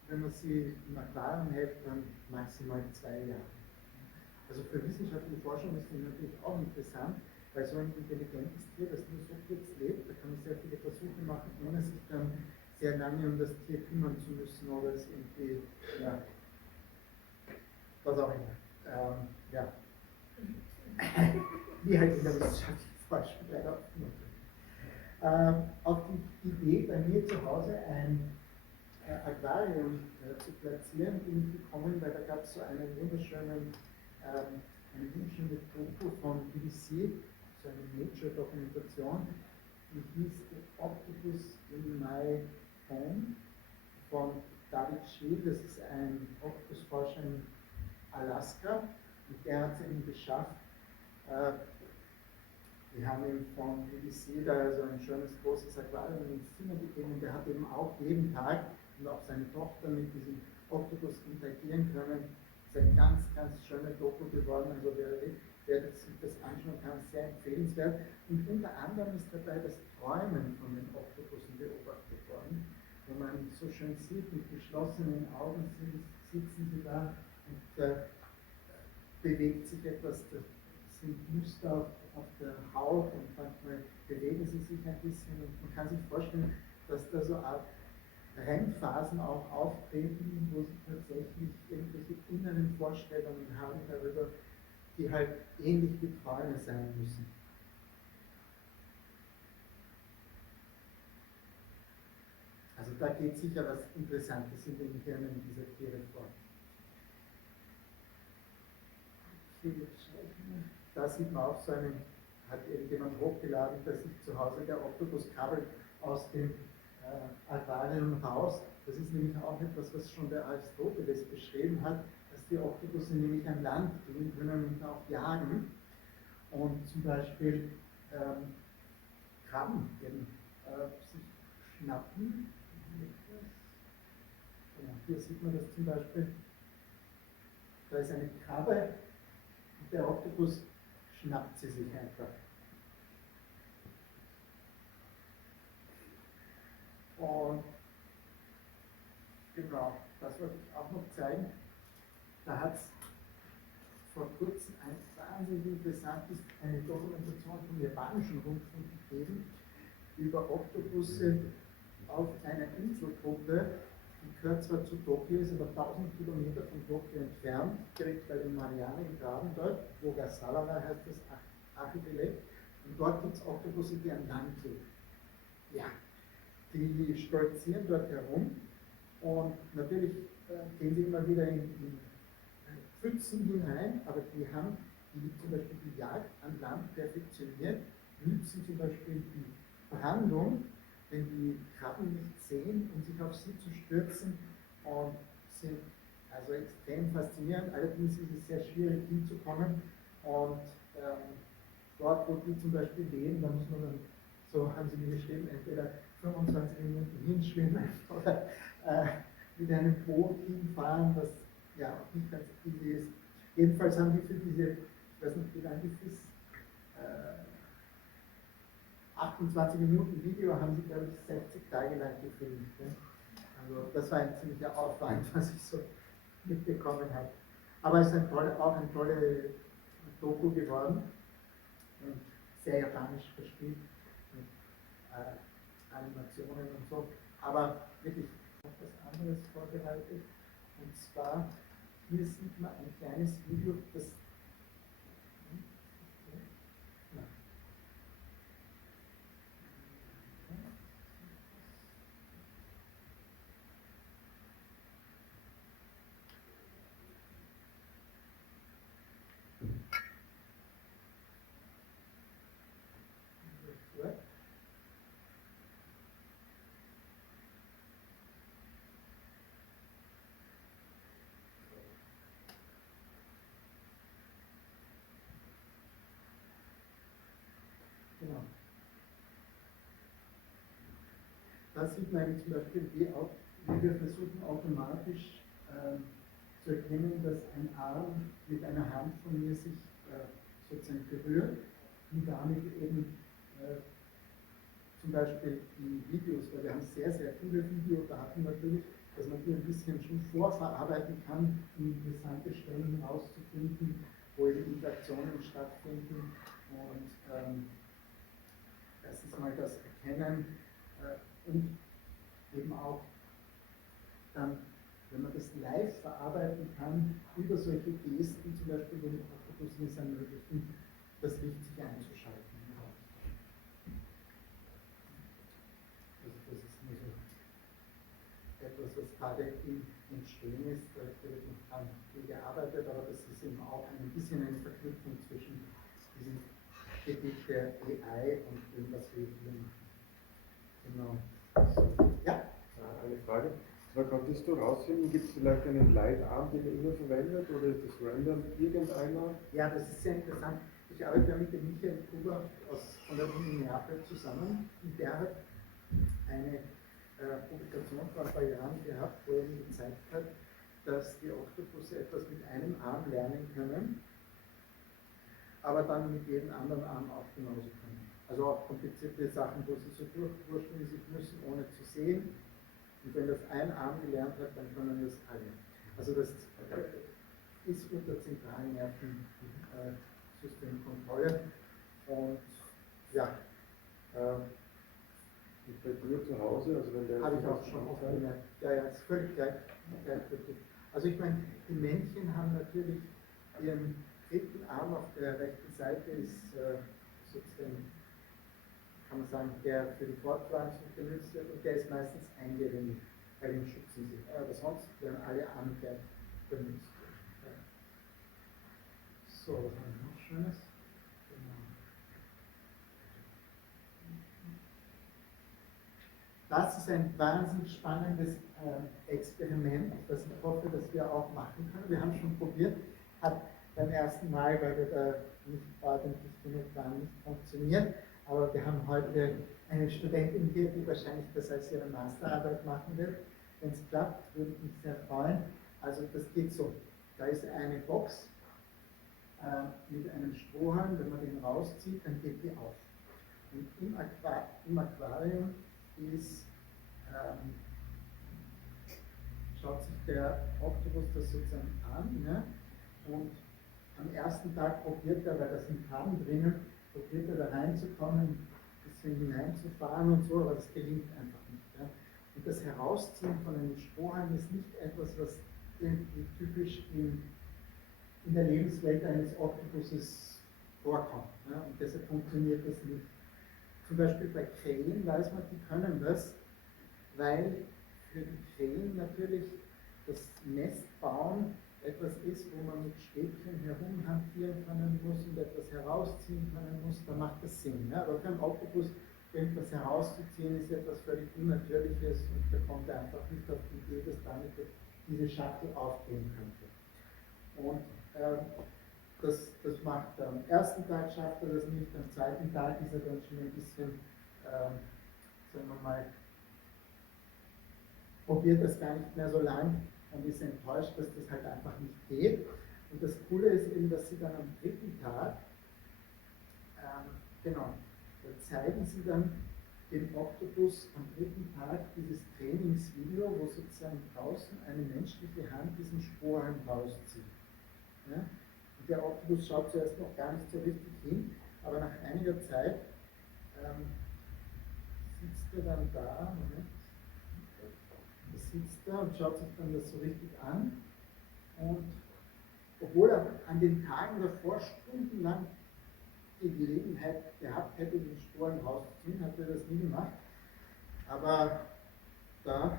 wenn man sie im Aquarium hält, dann maximal 2 Jahre. Also für wissenschaftliche Forschung ist das natürlich auch interessant, weil so ein intelligentes Tier, das nur so kurz lebt, da kann man sehr viele Versuche machen, ohne sich dann sehr lange um das Tier kümmern zu müssen oder es irgendwie, ja, was auch immer. Ja. Wie halt in der wissenschaftlichen Forschung leider auch immer. Auf die Idee, bei mir zu Hause ein Aquarium zu platzieren, bin ich gekommen, weil da gab es so eine wunderschöne Doku von BBC, so eine Nature-Dokumentation, die hieß The Octopus in My Home von David Scheel. Das ist ein Oktopusforscher in Alaska und der hat es eben geschafft. Wir haben ihm von BBC da so ein schönes großes Aquarium ins Zimmer gegeben und der hat eben auch jeden Tag und auch seine Tochter mit diesem Oktopus interagieren können. Das ist eine ganz, ganz schöne Doku geworden, also wer sich das anschauen kann, sehr empfehlenswert. Und unter anderem ist dabei das Träumen von den Oktopussen beobachtet worden, wo man so schön sieht, mit geschlossenen Augen sitzen sie da und bewegt sich etwas, das sind Muster auf der Haut und manchmal bewegen sie sich ein bisschen und man kann sich vorstellen, dass da so Art REM-Phasen auch auftreten, wo sie tatsächlich irgendwelche inneren Vorstellungen haben darüber, die halt ähnlich wie Träume sein müssen. Also da geht sicher was Interessantes in den Hirnen dieser Tiere vor. Da sieht man auch so einen, hat irgendjemand hochgeladen, dass sich zu Hause der Oktopus krabbelt aus dem Aquarium raus. Das ist nämlich auch etwas, was schon der Aristoteles beschrieben hat, dass die Oktopusse nämlich an Land gehen können und auch jagen. Und zum Beispiel Krabben eben, sich schnappen. Hier sieht man das zum Beispiel. Da ist eine Krabbe und der Oktopus schnappt sie sich einfach. Und genau, das wollte ich auch noch zeigen. Da hat es vor kurzem ein wahnsinnig interessantes, eine Dokumentation vom japanischen Rundfunk gegeben über Oktopusse auf einer Inselgruppe, die gehört zwar zu Tokio, ist aber 1000 Kilometer von Tokio entfernt, direkt bei den Marianengraben dort, Ogasawara heißt das Archipelag, und dort gibt es Oktopusse, die an Land leben. Ja, die stolzieren dort herum und natürlich gehen sie immer wieder in Pfützen hinein, aber die haben zum Beispiel die Jagd an Land perfektioniert, nützen zum Beispiel die Brandung, wenn die Krabben nicht sehen, um sich auf sie zu stürzen und sind also extrem faszinierend. Allerdings ist es sehr schwierig hinzukommen und dort, wo die zum Beispiel leben, da muss man dann, so haben sie mir geschrieben, entweder 25 Minuten hinschwimmen oder mit einem Boot hinfahren, das ja auch nicht ganz easy ist. Jedenfalls haben die für diese, ich weiß nicht wie lange das ist, 28 Minuten Video haben sie, glaube ich, 60 Tage lang gefilmt. Ne? Also das war ein ziemlicher Aufwand, was ich so mitbekommen habe. Aber es ist auch ein tolle Doku geworden und sehr japanisch verspielt mit Animationen und so. Aber wirklich etwas anderes vorbereitet. Und zwar, hier sieht man ein kleines Video, das da sieht man zum Beispiel, wie wir versuchen automatisch zu erkennen, dass ein Arm mit einer Hand von mir sich sozusagen berührt und damit eben zum Beispiel die Videos, weil wir haben sehr, sehr viele Videodaten natürlich, dass man die ein bisschen schon vorverarbeiten kann, um interessante Stellen herauszufinden, wo eben Interaktionen stattfinden und erstens mal das Erkennen und eben auch dann, wenn man das live verarbeiten kann, über solche Gesten, zum Beispiel den Oktopussen es ermöglichen, das Licht sich einzuschalten. Also das ist nur so etwas, was gerade im Entstehen ist, da wird noch dran viel gearbeitet, aber das ist eben auch ein bisschen eine Verknüpfung zwischen diesem Gebiet der AI und dem, was wir hier machen. Genau. So. Ja? Eine Frage. Zwar konntest du rausheben, gibt es vielleicht einen Leitarm, den ihr immer verwendet, oder ist das random irgendeiner? Ja, das ist sehr interessant. Ich arbeite ja mit dem Michael Kuber von der Uni Neapel zusammen und der hat eine Publikation vor ein paar Jahren gehabt, wo er ihm gezeigt hat, dass die Oktopusse etwas mit einem Arm lernen können, aber dann mit jedem anderen Arm auch genauso können. Also auch komplizierte Sachen, wo sie so durchwurschteln sich müssen, ohne zu sehen. Und wenn das ein Arm gelernt hat, dann können das alle. Also das ist unter zentralen Nervensystemkontrolle. Und ja, Bei dir zu Hause, also wenn der habe ich auch schon oft gemerkt. Ja, ja, ist völlig gleichgültig. Also ich meine, die Männchen haben natürlich ihren dritten Arm auf der rechten Seite, ist sozusagen, kann man sagen, der für die Fortpflanzung benutzt wird und der ist meistens eingeringt, weil den schützen sie. Aber sonst werden alle Arme gleich benutzt. Ja. So, was haben wir noch Schönes? Genau. Das ist ein wahnsinnig spannendes Experiment, das ich hoffe, dass wir auch machen können. Wir haben schon probiert, hat beim ersten Mal, weil wir da nicht ordentlich genug waren, nicht funktioniert. Aber wir haben heute eine Studentin hier, die wahrscheinlich das als ihre Masterarbeit machen wird. Wenn es klappt, würde ich mich sehr freuen. Also das geht so. Da ist eine Box mit einem Strohhalm, wenn man den rauszieht, dann geht die auf. Und im Aquarium ist, schaut sich der Oktopus das sozusagen an, ne? Und am ersten Tag probiert er, weil da sind Farben drinnen, probiert er da reinzukommen, ein bisschen hineinzufahren und so, aber das gelingt einfach nicht. Ja? Und das Herausziehen von einem Strohhalm ist nicht etwas, was irgendwie typisch in der Lebenswelt eines Oktopuses vorkommt. Ja? Und deshalb funktioniert das nicht. Zum Beispiel bei Krähen weiß man, die können das, weil für die Krähen natürlich das Nestbauen etwas ist, wo man mit Stäbchen herumhantieren können muss und etwas herausziehen können muss, dann macht das Sinn. Ja? Aber für einen Oktopus irgendwas herauszuziehen ist etwas völlig Unnatürliches und da kommt er einfach nicht auf die Idee, dass damit diese Schachtel aufgehen könnte. Und das macht er. Am ersten Tag schafft er das nicht, am zweiten Tag ist er dann schon ein bisschen, sagen wir mal, probiert das gar nicht mehr so lang und ist enttäuscht, dass das halt einfach nicht geht. Und das Coole ist eben, dass sie dann am dritten Tag, genau, da zeigen sie dann dem Oktopus am dritten Tag dieses Trainingsvideo, wo sozusagen draußen eine menschliche Hand diesen Strohhalm rauszieht. Ja? Und der Oktopus schaut zuerst noch gar nicht so richtig hin, aber nach einiger Zeit sitzt er dann da, Moment, sitzt da und schaut sich dann das so richtig an und obwohl er an den Tagen davor stundenlang die Gelegenheit gehabt hätte, den Strohhalm rauszuziehen, hat er das nie gemacht, aber da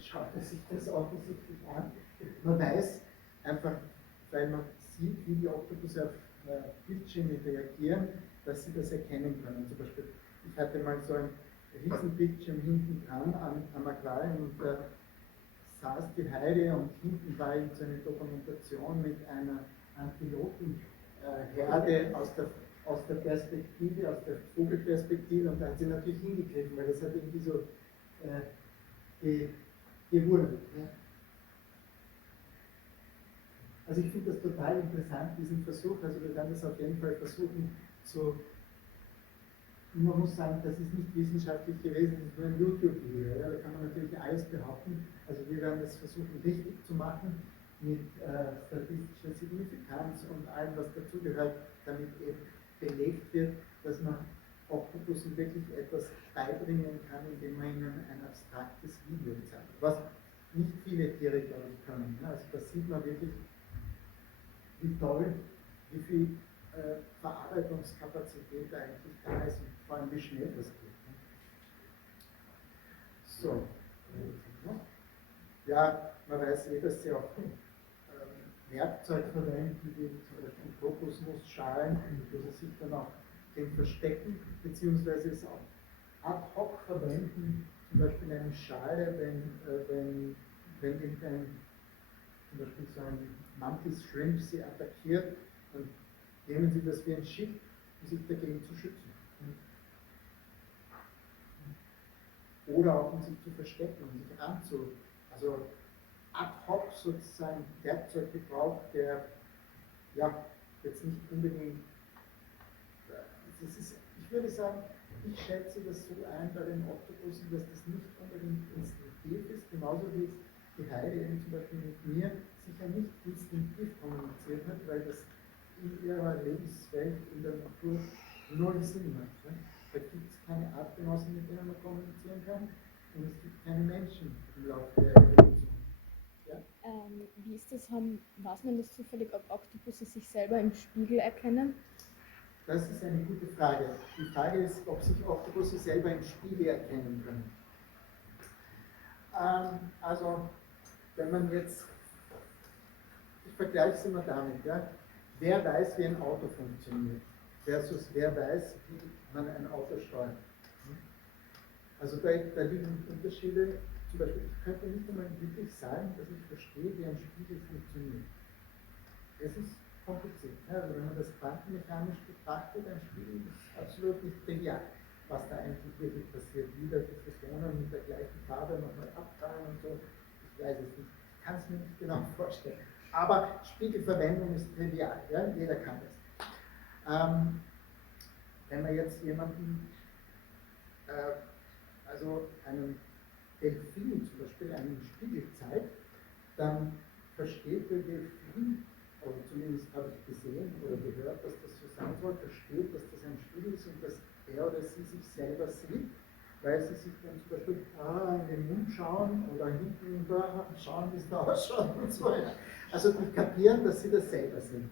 schaut er sich das offensichtlich an. Man weiß einfach, weil man sieht, wie die Oktopusse auf Bildschirme reagieren, dass sie das erkennen können. Zum Beispiel, ich hatte mal so ein Riesenbildschirm hinten dran am Aquarium und da saß die Heide und hinten war so eine Dokumentation mit einer Antilopenherde aus der aus der Perspektive, aus der Vogelperspektive, und da hat sie natürlich hingegriffen, weil das hat irgendwie so gewurmt. Ja. Also ich finde das total interessant, diesen Versuch, also wir werden das auf jeden Fall versuchen zu, man muss sagen, das ist nicht wissenschaftlich gewesen, das ist nur ein YouTube-Video, ja, da kann man natürlich alles behaupten, also wir werden das versuchen richtig zu machen, mit statistischer Signifikanz und allem, was dazugehört, damit eben belegt wird, dass man Oktopussen wirklich etwas beibringen kann, indem man ihnen ein abstraktes Video zeigt. Was nicht viele Tiere, glaube ich, können. Also da sieht man wirklich, wie toll, wie viel Verarbeitungskapazität da eigentlich da ist und vor allem wie schnell das geht. So. Ja, man weiß eh, dass sie auch Werkzeug verwenden, wie zum Beispiel Kokosnussschalen, wo sie sich dann auch den verstecken, beziehungsweise es auch ad hoc verwenden, zum Beispiel eine Schale, wenn irgendein, zum Beispiel so ein Mantis Shrimp sie attackiert, dann nehmen sie das wie ein Schiff, um sich dagegen zu schützen. Oder auch um sich zu verstecken, um sich also ad hoc sozusagen Werkzeuggebrauch, der ja jetzt nicht unbedingt, ich würde sagen, ich schätze das so ein bei den Oktopussen, dass das nicht unbedingt instinktiv ist, genauso wie die Heidi eben zum Beispiel mit mir sicher nicht instinktiv kommuniziert hat, weil das in ihrer Lebenswelt in der Natur null Sinn macht. Ne? Da gibt es keine Artgenossen, mit denen man kommunizieren kann, und es gibt keine Menschen im Laufe der Evolution. Ja? Wie ist das, weiß man das zufällig, ob Oktopusse sich selber im Spiegel erkennen? Das ist eine gute Frage. Die Frage ist, ob sich Oktopusse selber im Spiegel erkennen können. Also, wenn man jetzt, ich vergleiche es immer damit, ja, wer weiß, wie ein Auto funktioniert, versus wer weiß, wie man ein Auto steuert. Also da liegen Unterschiede. Zum Beispiel, ich könnte nicht einmal wirklich sagen, dass ich verstehe, wie ein Spiegel funktioniert. Es ist kompliziert. Ja, also wenn man das quantenmechanisch betrachtet, ein Spiegel ist absolut nicht trivial, was da eigentlich wirklich passiert. Wieder die Photonen mit der gleichen Farbe nochmal abfallen und so. Ich weiß es nicht. Ich kann es mir nicht genau vorstellen. Aber Spiegelverwendung ist trivial. Ja? Jeder kann das. Wenn man jetzt jemanden, also einem Delfin zum Beispiel einen Spiegel zeigt, dann versteht der Delfin, oder zumindest habe ich gesehen oder gehört, dass das so sein soll, versteht, dass das ein Spiegel ist und dass er oder sie sich selber sieht, weil sie sich dann zum Beispiel in den Mund schauen oder hinten da schauen, wie es da ausschaut und so weiter. Also die kapieren, dass sie das selber sind.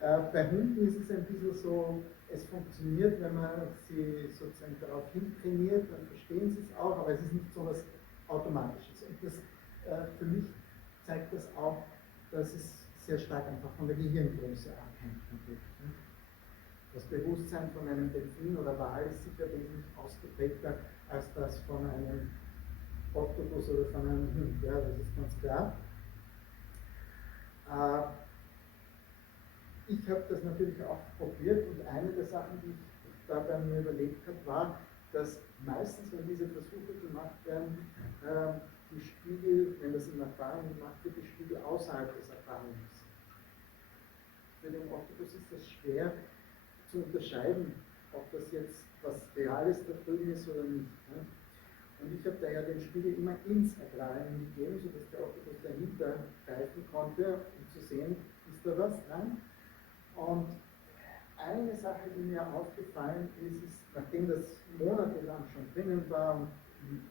Bei Hunden ist es ein bisschen so, es funktioniert, wenn man sie sozusagen darauf hintrainiert, dann verstehen sie es auch, aber es ist nicht so etwas Automatisches. Und das, für mich zeigt das auch, dass es sehr stark einfach von der Gehirngröße abhängt. Das Bewusstsein von einem Delfin oder Wal ist sicher wesentlich ausgeprägter als das von einem Oktopus oder von einem Hund, ja, das ist ganz klar. Ich habe das natürlich auch probiert, und eine der Sachen, die ich dabei mir überlegt habe, war, dass meistens, wenn diese Versuche gemacht werden, die Spiegel, wenn das im Aquarium gemacht wird, die Spiegel außerhalb des Aquariums. Für den Oktopus ist das schwer zu unterscheiden, ob das jetzt was Reales da drüben ist oder nicht. Ne? Und ich habe daher den Spiegel immer ins Aquarium gegeben, sodass der Oktopus dahinter greifen konnte, um zu sehen, ist da was dran. Und eine Sache, die mir aufgefallen ist, nachdem das monatelang schon drinnen war, und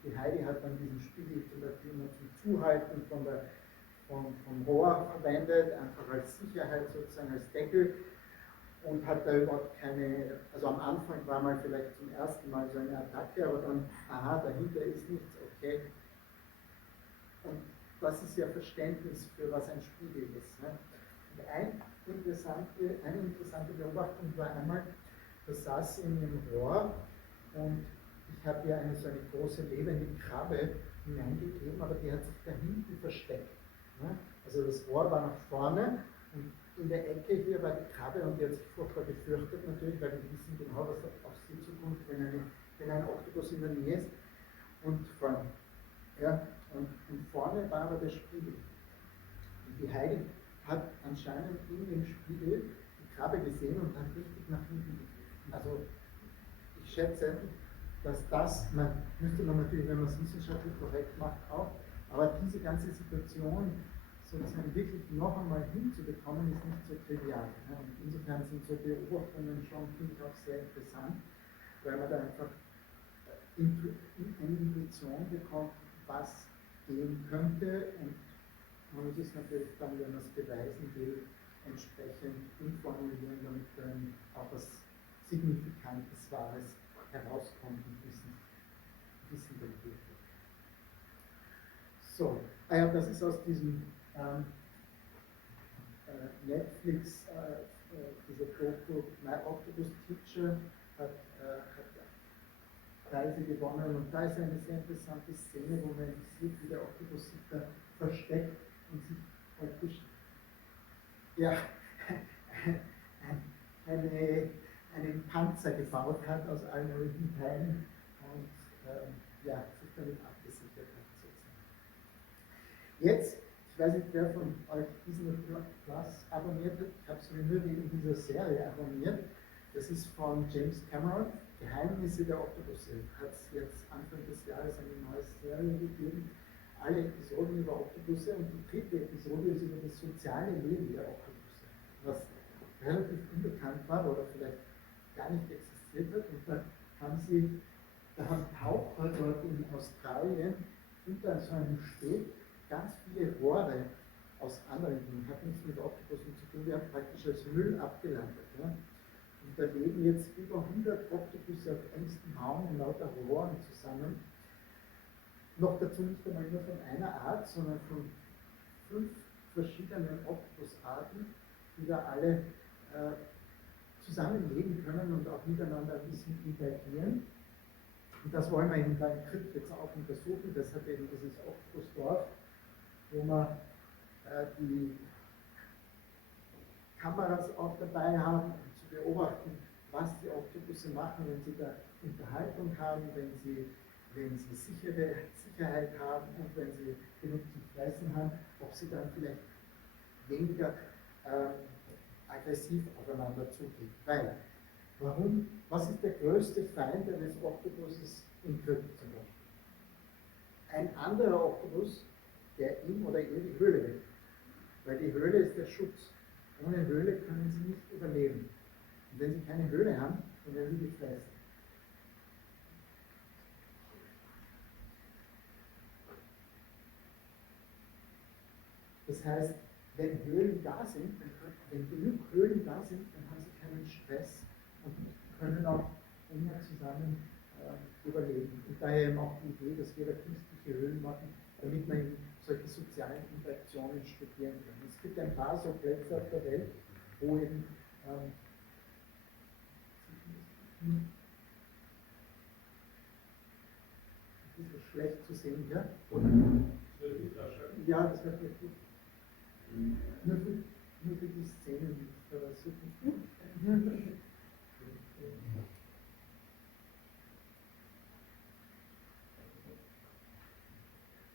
die Heidi hat dann diesen Spiegel zum Beispiel immer zum Zuhalten vom Rohr verwendet, einfach als Sicherheit sozusagen, als Deckel, und hat da überhaupt keine, also am Anfang war mal vielleicht zum ersten Mal so eine Attacke, aber dann, aha, dahinter ist nichts, okay. Und das ist ja Verständnis für was ein Spiegel ist. Ne? Und eine interessante Beobachtung war einmal, da saß in dem Rohr, und ich habe ja so eine große lebende Krabbe hineingegeben, aber die hat sich da hinten versteckt. Ne? Also das Rohr war nach vorne, und in der Ecke hier war die Krabbe und die hat sich furchtbar gefürchtet natürlich, weil die wissen genau, was auf sie zukommt, wenn ein Oktopus in der Nähe ist. Und vorne, ja, und vorne war aber der Spiegel. Und die Heidi hat anscheinend in dem Spiegel die Krabbe gesehen und hat richtig nach hinten gegriffen. Also ich schätze, dass das, man müsste man natürlich, wenn man es wissenschaftlich korrekt macht, auch, aber diese ganze Situation sozusagen wirklich noch einmal hinzubekommen, ist nicht so trivial. Ja. Und insofern sind so Beobachtungen schon, finde ich, auch sehr interessant, weil man da einfach eine Intuition bekommt, was gehen könnte, und man muss es natürlich dann, wenn man es beweisen will, entsprechend umformulieren, damit dann auch was Signifikantes, Wahres herauskommt und Wissen delegiert wird. So, das ist aus diesem Netflix, dieser Doku, My Octopus Teacher hat Preise gewonnen, und da ist eine sehr interessante Szene, wo man sieht, wie der Oktopus sich da versteckt und sich praktisch einen Panzer gebaut hat aus allen möglichen Teilen und sich damit abgesichert hat sozusagen. Jetzt, ich weiß nicht, wer von euch Disney Plus abonniert hat, ich habe es mir nur wegen dieser Serie abonniert. Das ist von James Cameron, Geheimnisse der Oktopusse. Hat es jetzt Anfang des Jahres eine neue Serie gegeben, alle Episoden über Oktopusse, und die dritte Episode ist über das soziale Leben der Oktopusse, was relativ unbekannt war oder vielleicht gar nicht existiert hat. Und da haben Taucher dort in Australien unter so einem Steg ganz viele Rohre aus anderen Dingen, hat nichts mit Oktopussen zu tun, die haben praktisch als Müll abgelandet. Ja. Und da leben jetzt über 100 Oktopusse auf engstem Raum in lauter Rohren zusammen. Noch dazu nicht einmal nur von einer Art, sondern von 5 verschiedenen Oktopusarten, die da alle zusammenleben können und auch miteinander ein bisschen interagieren. Und das wollen wir eben beim Crypt jetzt auch untersuchen. Deshalb eben dieses Oktopusdorf, wo wir die Kameras auch dabei haben, um zu beobachten, was die Oktopusse machen, wenn sie da Unterhaltung haben, wenn sie Sicherheit haben und wenn sie genug zu fressen haben, ob sie dann vielleicht weniger aggressiv aufeinander zugehen. Weil, was ist der größte Feind eines Oktopuses im Crypt zum Beispiel? Ein anderer Oktopus, der ihm oder ihr die Höhle weckt. Weil die Höhle ist der Schutz. Ohne Höhle können sie nicht überleben. Und wenn sie keine Höhle haben, dann werden sie gefressen. Das heißt, wenn Höhlen da sind, wenn genug Höhlen da sind, dann haben sie keinen Stress und können auch enger zusammen überleben. Und daher eben auch die Idee, dass wir da künstliche Höhlen machen, damit man eben solche sozialen Interaktionen studieren kann. Es gibt ein paar so Plätze auf der Welt, wo eben ein bisschen schlecht zu sehen, ja? Ja, das wäre vielleicht gut. Nur für die Szene nicht, aber super.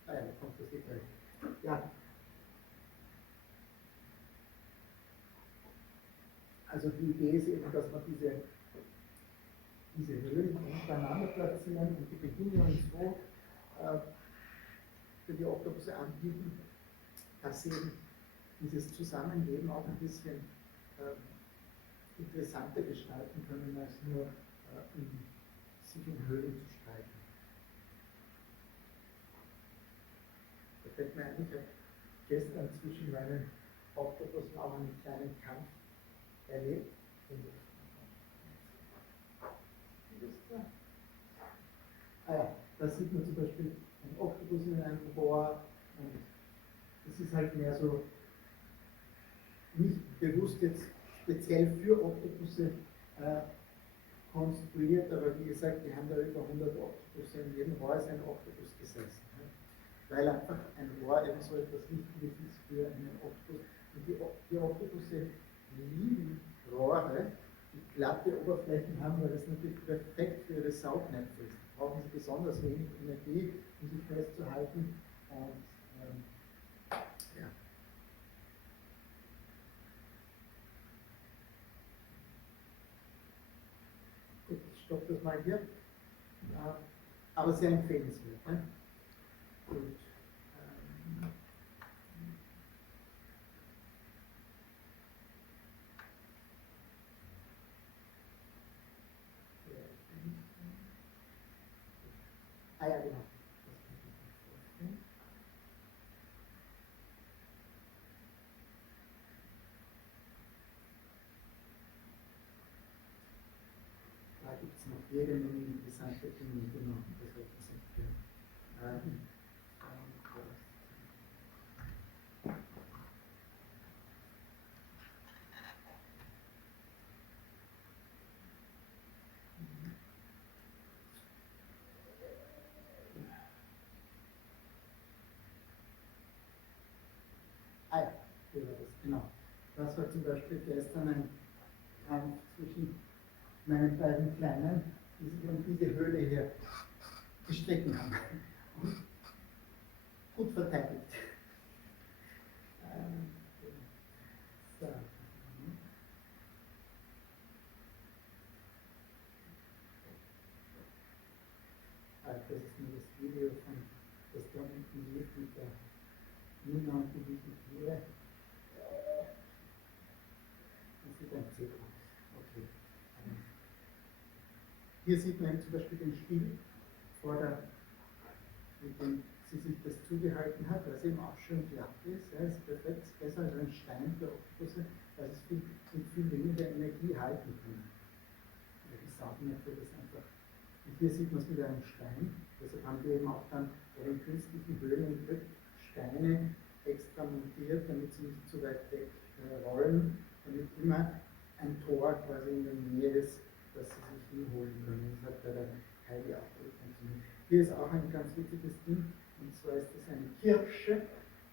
Ah ja, da kommt das gleich. Ja. Also die Idee ist eben, dass man diese Höhlen untereinander platzieren und die Bedingungen so für die Oktopusse anbieten, dass sie eben dieses Zusammenleben auch ein bisschen interessanter gestalten können, als nur sich in Höhlen zu streiten. Da fällt mir ein, ich habe gestern zwischen meinen Oktopussen auch einen kleinen Kampf erlebt. Da sieht man zum Beispiel einen Oktopus in einem Rohr, und das ist halt mehr so nicht bewusst jetzt speziell für Oktopusse konstruiert, aber wie gesagt, die haben da über 100 Oktopusse, in jedem Rohr ist ein Oktopus gesessen. Weil einfach ein Rohr eben so etwas Wichtiges ist für einen Oktopus, Und die Oktopusse lieben Rohre, die glatte Oberflächen haben, weil das natürlich perfekt für ihre Saugnäpfe ist. Da brauchen sie besonders wenig Energie, um sich festzuhalten. Und, ja. Gut, ich stoppe das mal hier. Aber sehr empfehlenswert. Ne? Gut. Ah ja, genau. Da gibt es noch jede Menge interessante Dinge, genau. Das hat gesagt, ja. Ah ja, hier war das, genau. Das war zum Beispiel gestern ein Kampf zwischen meinen beiden Kleinen, die sich um diese Höhle hier gestritten haben. Und gut verteidigt. So. Das ist nur das Video von das da unten lief mit der Nina und die Tiere. Das sieht ein Zebra aus. Okay. Hier sieht man zum Beispiel den Stiel, mit dem sie sich das zugehalten hat, weil es eben auch schön glatt ist. Ja, ist perfekt, ist besser als ein Stein für Oktopusse, weil es mit viel weniger Energie halten kann. Die Saugnäpfe das einfach. Und hier sieht man es mit einem Stein. Deshalb haben wir eben auch dann bei den künstlichen Höhlen Steine extra montiert, damit sie nicht zu weit weg rollen, damit immer ein Tor quasi in der Nähe ist, dass sie sich hinholen können. Das hat bei der Heidi auch gut funktioniert. Hier ist auch ein ganz wichtiges Ding, und zwar ist das eine Kirsche,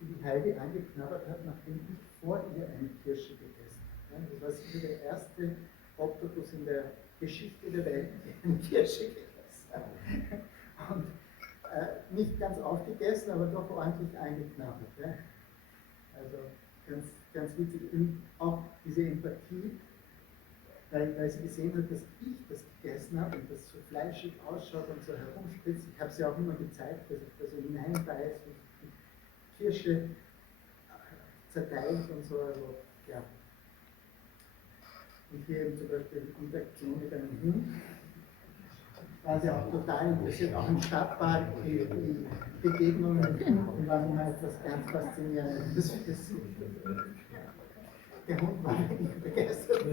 die Heidi angeknabbert hat, nachdem ich vor ihr eine Kirsche gegessen habe. Das war sicher der erste Oktopus in der Geschichte der Welt, der eine Kirsche gegessen hat. Und nicht ganz aufgegessen, aber doch ordentlich eingeknabbert. Ja? Also ganz, ganz witzig. Und auch diese Empathie, weil sie gesehen hat, dass ich das gegessen habe und das so fleischig ausschaut und so herumspritzt. Ich habe sie auch immer gezeigt, dass ich da so hineinbeiße und die Kirsche zerteilt und so. Also, ja. Und hier eben zum Beispiel die Interaktion mit einem Hund. War sie auch total interessiert, auch im Stadtpark, die Begegnungen mit Hunden waren immer etwas ganz Faszinierendes. Der Hund war nicht begeistert.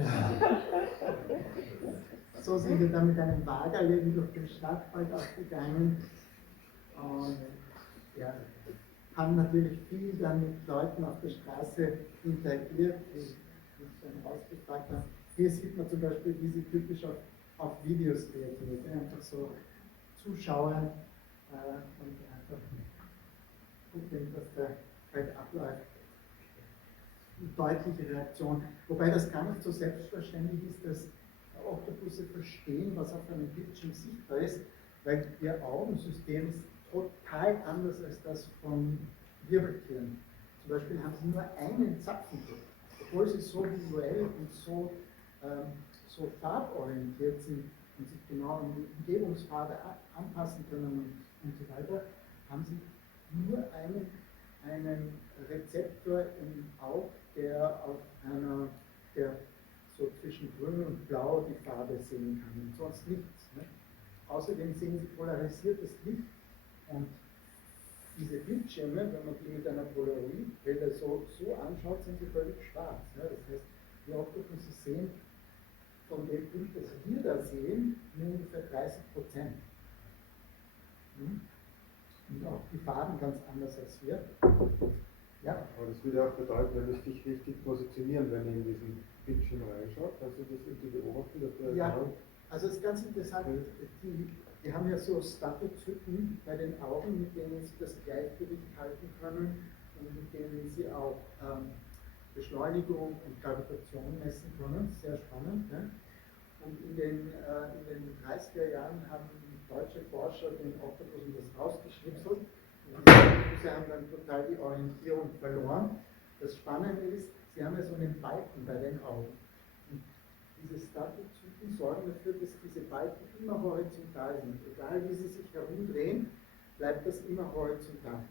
So sind wir dann mit einem Wagerleben durch den Stadtwald aufgegangen und ja, haben natürlich viel dann mit Leuten auf der Straße interagiert, die mich dann ausgefragt haben. Hier sieht man zum Beispiel, wie sie typisch auf Videos reagiert, einfach so zuschauen und einfach gucken, was da halt abläuft. Deutliche Reaktion, wobei das gar nicht so selbstverständlich ist, dass Oktopusse verstehen, was auf einem Bildschirm sichtbar ist, weil ihr Augensystem ist total anders als das von Wirbeltieren. Zum Beispiel haben sie nur einen Zapfendruck, obwohl sie so visuell und so farborientiert sind und sich genau an die Umgebungsfarbe anpassen können und so weiter, haben sie nur einen Rezeptor im Auge, der so zwischen grün und blau die Farbe sehen kann und sonst nichts. Ne? Außerdem sehen sie polarisiertes Licht und diese Bildschirme, wenn man die mit einer Polaroidbrille so anschaut, sind sie völlig schwarz. Ne? Das heißt, die Oktopusse sehen von dem Bild, das wir da sehen, nur ungefähr 30%. Und auch die Farben ganz anders als wir. Ja. Aber das würde auch bedeuten, wenn es dich richtig positionieren, wenn ihr in diesen Bildschirm reinschaut, kannst du das irgendwie beobachten, dass du ja, also es ist ganz interessant, die haben ja so Statozyten bei den Augen, mit denen sie das Gleichgewicht halten können und mit denen sie auch Beschleunigung und Gravitation messen können, sehr spannend. Ne? Und in den 30er Jahren haben deutsche Forscher den Oktopussen das rausgeschnipselt und diese Oktopusse haben dann total die Orientierung verloren. Das Spannende ist, sie haben ja so einen Balken bei den Augen. Und diese Statozyten sorgen dafür, dass diese Balken immer horizontal sind. Egal wie sie sich herumdrehen, bleibt das immer horizontal.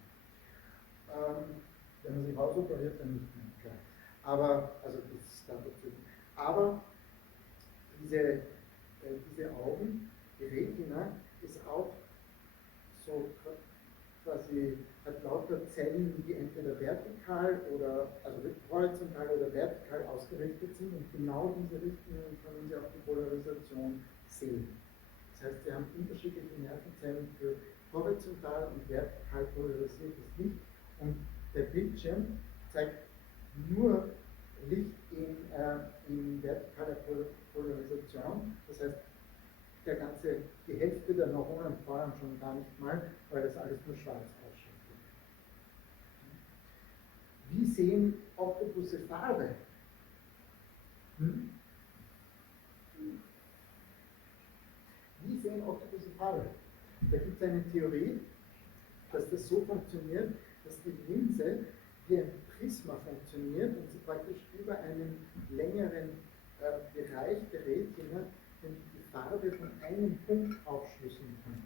Wenn man sie rausoperiert, dann nicht mehr, klar. Aber, also das Statozyten. Aber diese Augen, die Retina, ist auch so quasi, hat lauter Zellen, die entweder vertikal oder, also horizontal oder vertikal ausgerichtet sind und genau diese Richtungen können Sie auch die Polarisation sehen. Das heißt, Sie haben unterschiedliche Nervenzellen für horizontal und vertikal polarisiertes Licht und der Bildschirm zeigt nur Licht in vertikaler Polarisation, das heißt, die Hälfte der Neuronen feuern schon gar nicht mal, weil das alles nur schwarz ausschaut. Wie sehen Oktopusse Farbe? Wie sehen Oktopusse Farbe? Da gibt es eine Theorie, dass das so funktioniert, dass die Linse wie ein Prisma funktioniert und sie praktisch über einen längeren Bereich der Retina die Farbe von einem Punkt aufschlüsseln kann.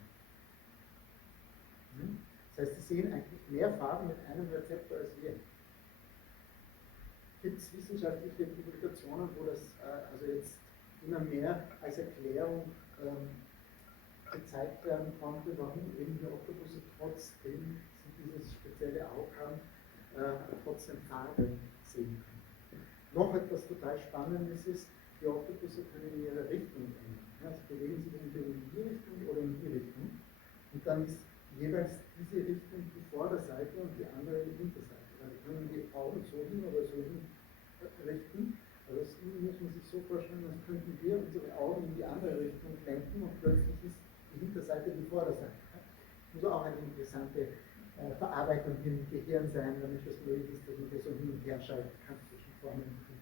Das heißt, Sie sehen eigentlich mehr Farben mit einem Rezeptor als wir. Gibt es wissenschaftliche Publikationen, wo das also jetzt immer mehr als Erklärung gezeigt werden konnte, warum eben die Oktopusse trotzdem sie dieses spezielle Auge haben, trotzdem Farbe sehen können. Noch etwas total Spannendes ist, die Oktopusse können ihre Richtung ändern. Ja, sie bewegen sich entweder in die Richtung oder in die Richtung. Und dann ist jeweils diese Richtung die Vorderseite und die andere die Hinterseite. Also können die Augen so hin oder so hin richten. Also das muss man sich so vorstellen, als könnten wir unsere Augen in die andere Richtung lenken und plötzlich ist die Hinterseite die Vorderseite. Das muss auch eine interessante Verarbeitung im Gehirn sein, damit das möglich ist, dass man das so hin und her schalten kann zwischen vorne und hinten.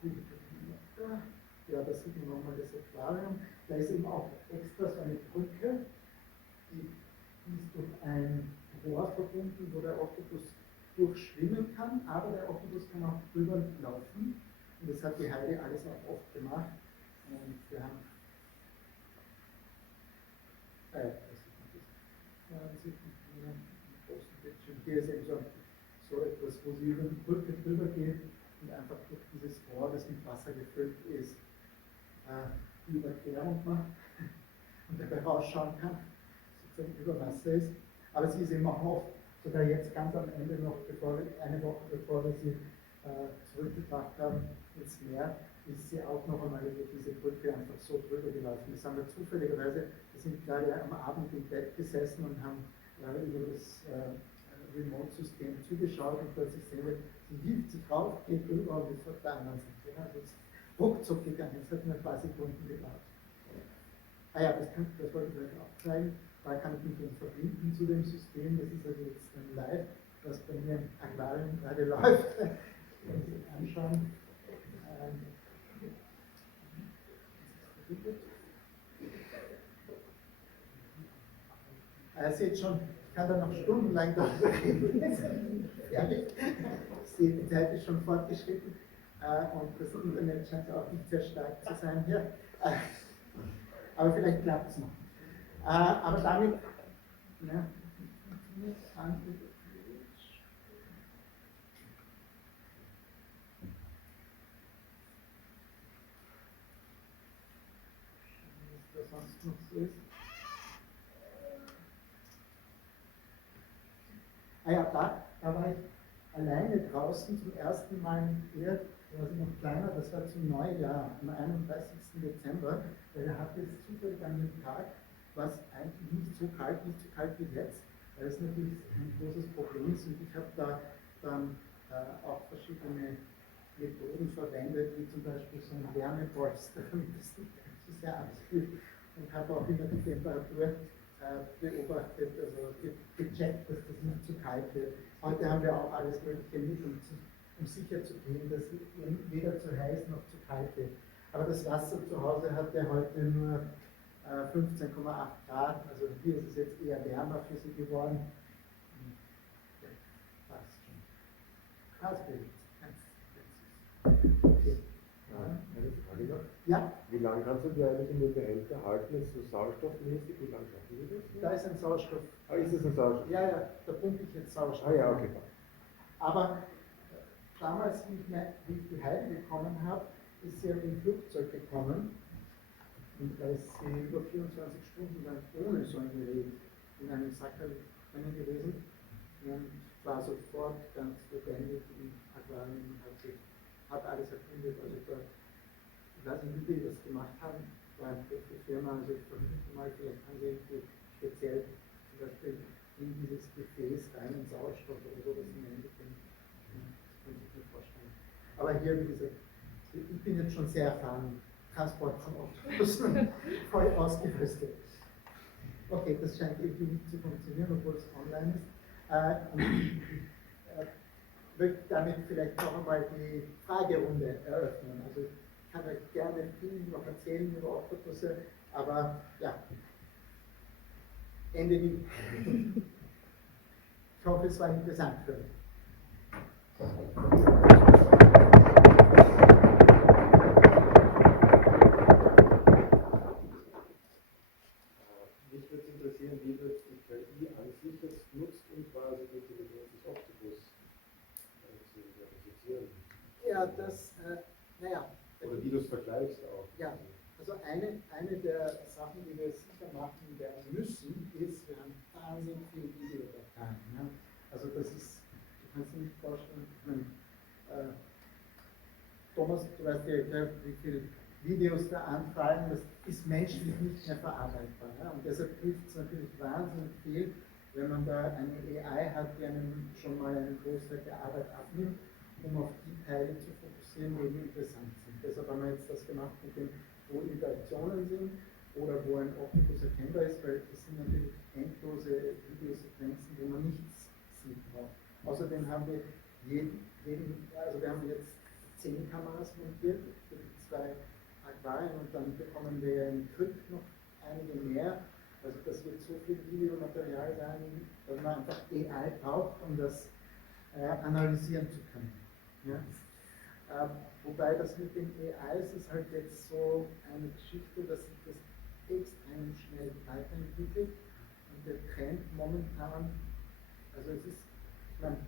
Gut. Ja, da sieht man nochmal das Aquarium. Da ist eben auch extra so eine Brücke, die ist durch ein Rohr verbunden, wo der Oktopus durchschwimmen kann, aber der Oktopus kann auch drüber laufen. Und das hat die Heidi alles auch oft gemacht. Und wir haben hier ist eben so etwas, wo sie über die Brücke drüber geht und einfach durch dieses Rohr, das mit Wasser gefüllt ist, die Überquerung macht und dabei rausschauen kann, sozusagen über Wasser ist. Aber sie ist eben auch oft, sogar jetzt ganz am Ende noch, eine Woche bevor wir sie zurückgebracht haben ins Meer, ist sie auch noch einmal über diese Brücke einfach so drüber gelaufen. Das haben wir zufälligerweise, wir sind gerade am Abend im Bett gesessen und haben über das Remote-System zugeschaut und plötzlich sehen wir, sie hielt sich rauf, geht rüber und ist auf der anderen Seite. Ja, also es ist ruckzuck gegangen, es hat nur ein paar Sekunden gedauert. Ah ja, das wollte ich euch auch zeigen. Da kann ich mich jetzt verbinden zu dem System. Das ist also jetzt ein Live, was bei mir im Aquarium gerade läuft. Wenn Sie sich anschauen. Ihr seht schon, ich kann da noch stundenlang darüber reden. Die Zeit ist schon fortgeschritten und das Internet scheint auch nicht sehr stark zu sein hier. Aber vielleicht klappt es noch. Aber damit, ne, was da sonst noch so ist. Ah ja, da war ich alleine draußen zum ersten Mal hier, da war ich noch kleiner, das war zum Neujahr, am 31. Dezember, weil da hatte es zufällig an dem Tag, was eigentlich nicht so kalt wie jetzt, weil es natürlich ein großes Problem ist und ich habe da dann auch verschiedene Methoden verwendet, wie zum Beispiel so ein Wärmepolster, damit es nicht zu sehr abkühlt und habe auch immer die Temperatur beobachtet, also gecheckt, dass das nicht zu kalt wird. Heute haben wir auch alles Mögliche mit, um sicher zu gehen, dass es weder zu heiß noch zu kalt wird. Aber das Wasser zu Hause hat ja heute nur 15,8 Grad, also hier ist es jetzt eher wärmer für Sie geworden. Ja, passt schon. Raspberry, ganz süß. Okay. Eine Frage noch. Ja, Wie lange kannst du die eigentlich in den Behälter halten? Ist so sauerstoffmäßig? Wie lange schaffen wir das? da ist ein Sauerstoff. Ist es ein Sauerstoff? Ja, ja, da pumpe ich jetzt Sauerstoff. Ja, okay. Aber damals, wie ich die Heide bekommen habe, ist sie mit dem Flugzeug gekommen. Und da ist sie über 24 Stunden lang ohne so ein Gerät in einem Sackerl drinnen gewesen und war sofort ganz lebendig im Aquarium und hat alles erkundet. Also ich weiß nicht, wie die das gemacht haben, war eine Firma, also ich vermute mal, vielleicht haben sie irgendwie speziell zum Beispiel in dieses Gefäß reinen Sauerstoff oder so, das im Endeffekt, das kann ich mir vorstellen. Aber hier, wie gesagt, ich bin jetzt schon sehr erfahren. Transport von Oktopussen voll ausgerüstet. Okay, das scheint irgendwie nicht zu funktionieren, obwohl es online ist. Und ich möchte damit vielleicht noch einmal die Fragerunde eröffnen. Also ich kann euch gerne viel noch erzählen über Oktopusse, aber ja, Ende nie. Ich hoffe, es war interessant für euch. Mich würde es interessieren, wie das die KI an sich jetzt nutzt, um quasi die Intelligenz des Oktopus zu verifizieren. Ja, das, naja. Oder wie du es vergleichst auch. Ja, also eine der Sachen, die wir sicher machen werden müssen, ist, wir haben wahnsinnig viele Videodateien. Ja? Also das ist, du kannst dir nicht vorstellen, ich meine, Thomas, du weißt ja, wie viele Videos da anfallen, das ist menschlich nicht mehr verarbeitbar. Ja? Und deshalb hilft es natürlich wahnsinnig viel, wenn man da eine AI hat, die einem schon mal einen Großteil der Arbeit abnimmt, um auf die Teile zu fokussieren, die eben interessant sind. Deshalb haben wir jetzt das gemacht mit dem, wo Interaktionen sind oder wo ein Oktopus erkennbar ist, weil das sind natürlich endlose Videosequenzen, wo man nichts sieht. Außerdem haben wir also wir haben jetzt 10 Kameras montiert für die 2 Aquarien und dann bekommen wir in Krypt noch einige mehr. Also das wird so viel Videomaterial sein, dass man einfach AI braucht, um das analysieren zu können. Ja? Wobei das mit den AIs ist halt jetzt so eine Geschichte, dass sich das extrem schnell weiterentwickelt und der Trend momentan, also es ist, ich meine,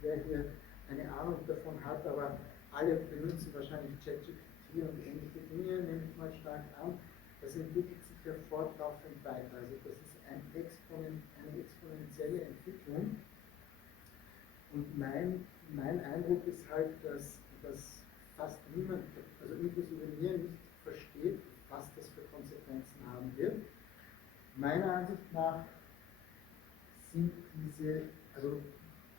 wer hier eine Ahnung davon hat, aber alle benutzen wahrscheinlich ChatGPT und ähnliche Dinge, nehme ich mal stark an, das entwickelt sich ja fortlaufend weiter. Also das ist eine exponentielle Entwicklung. Und mein Eindruck ist halt, dass fast niemand, also inklusive mir, nicht versteht, was das für Konsequenzen haben wird. Meiner Ansicht nach sind also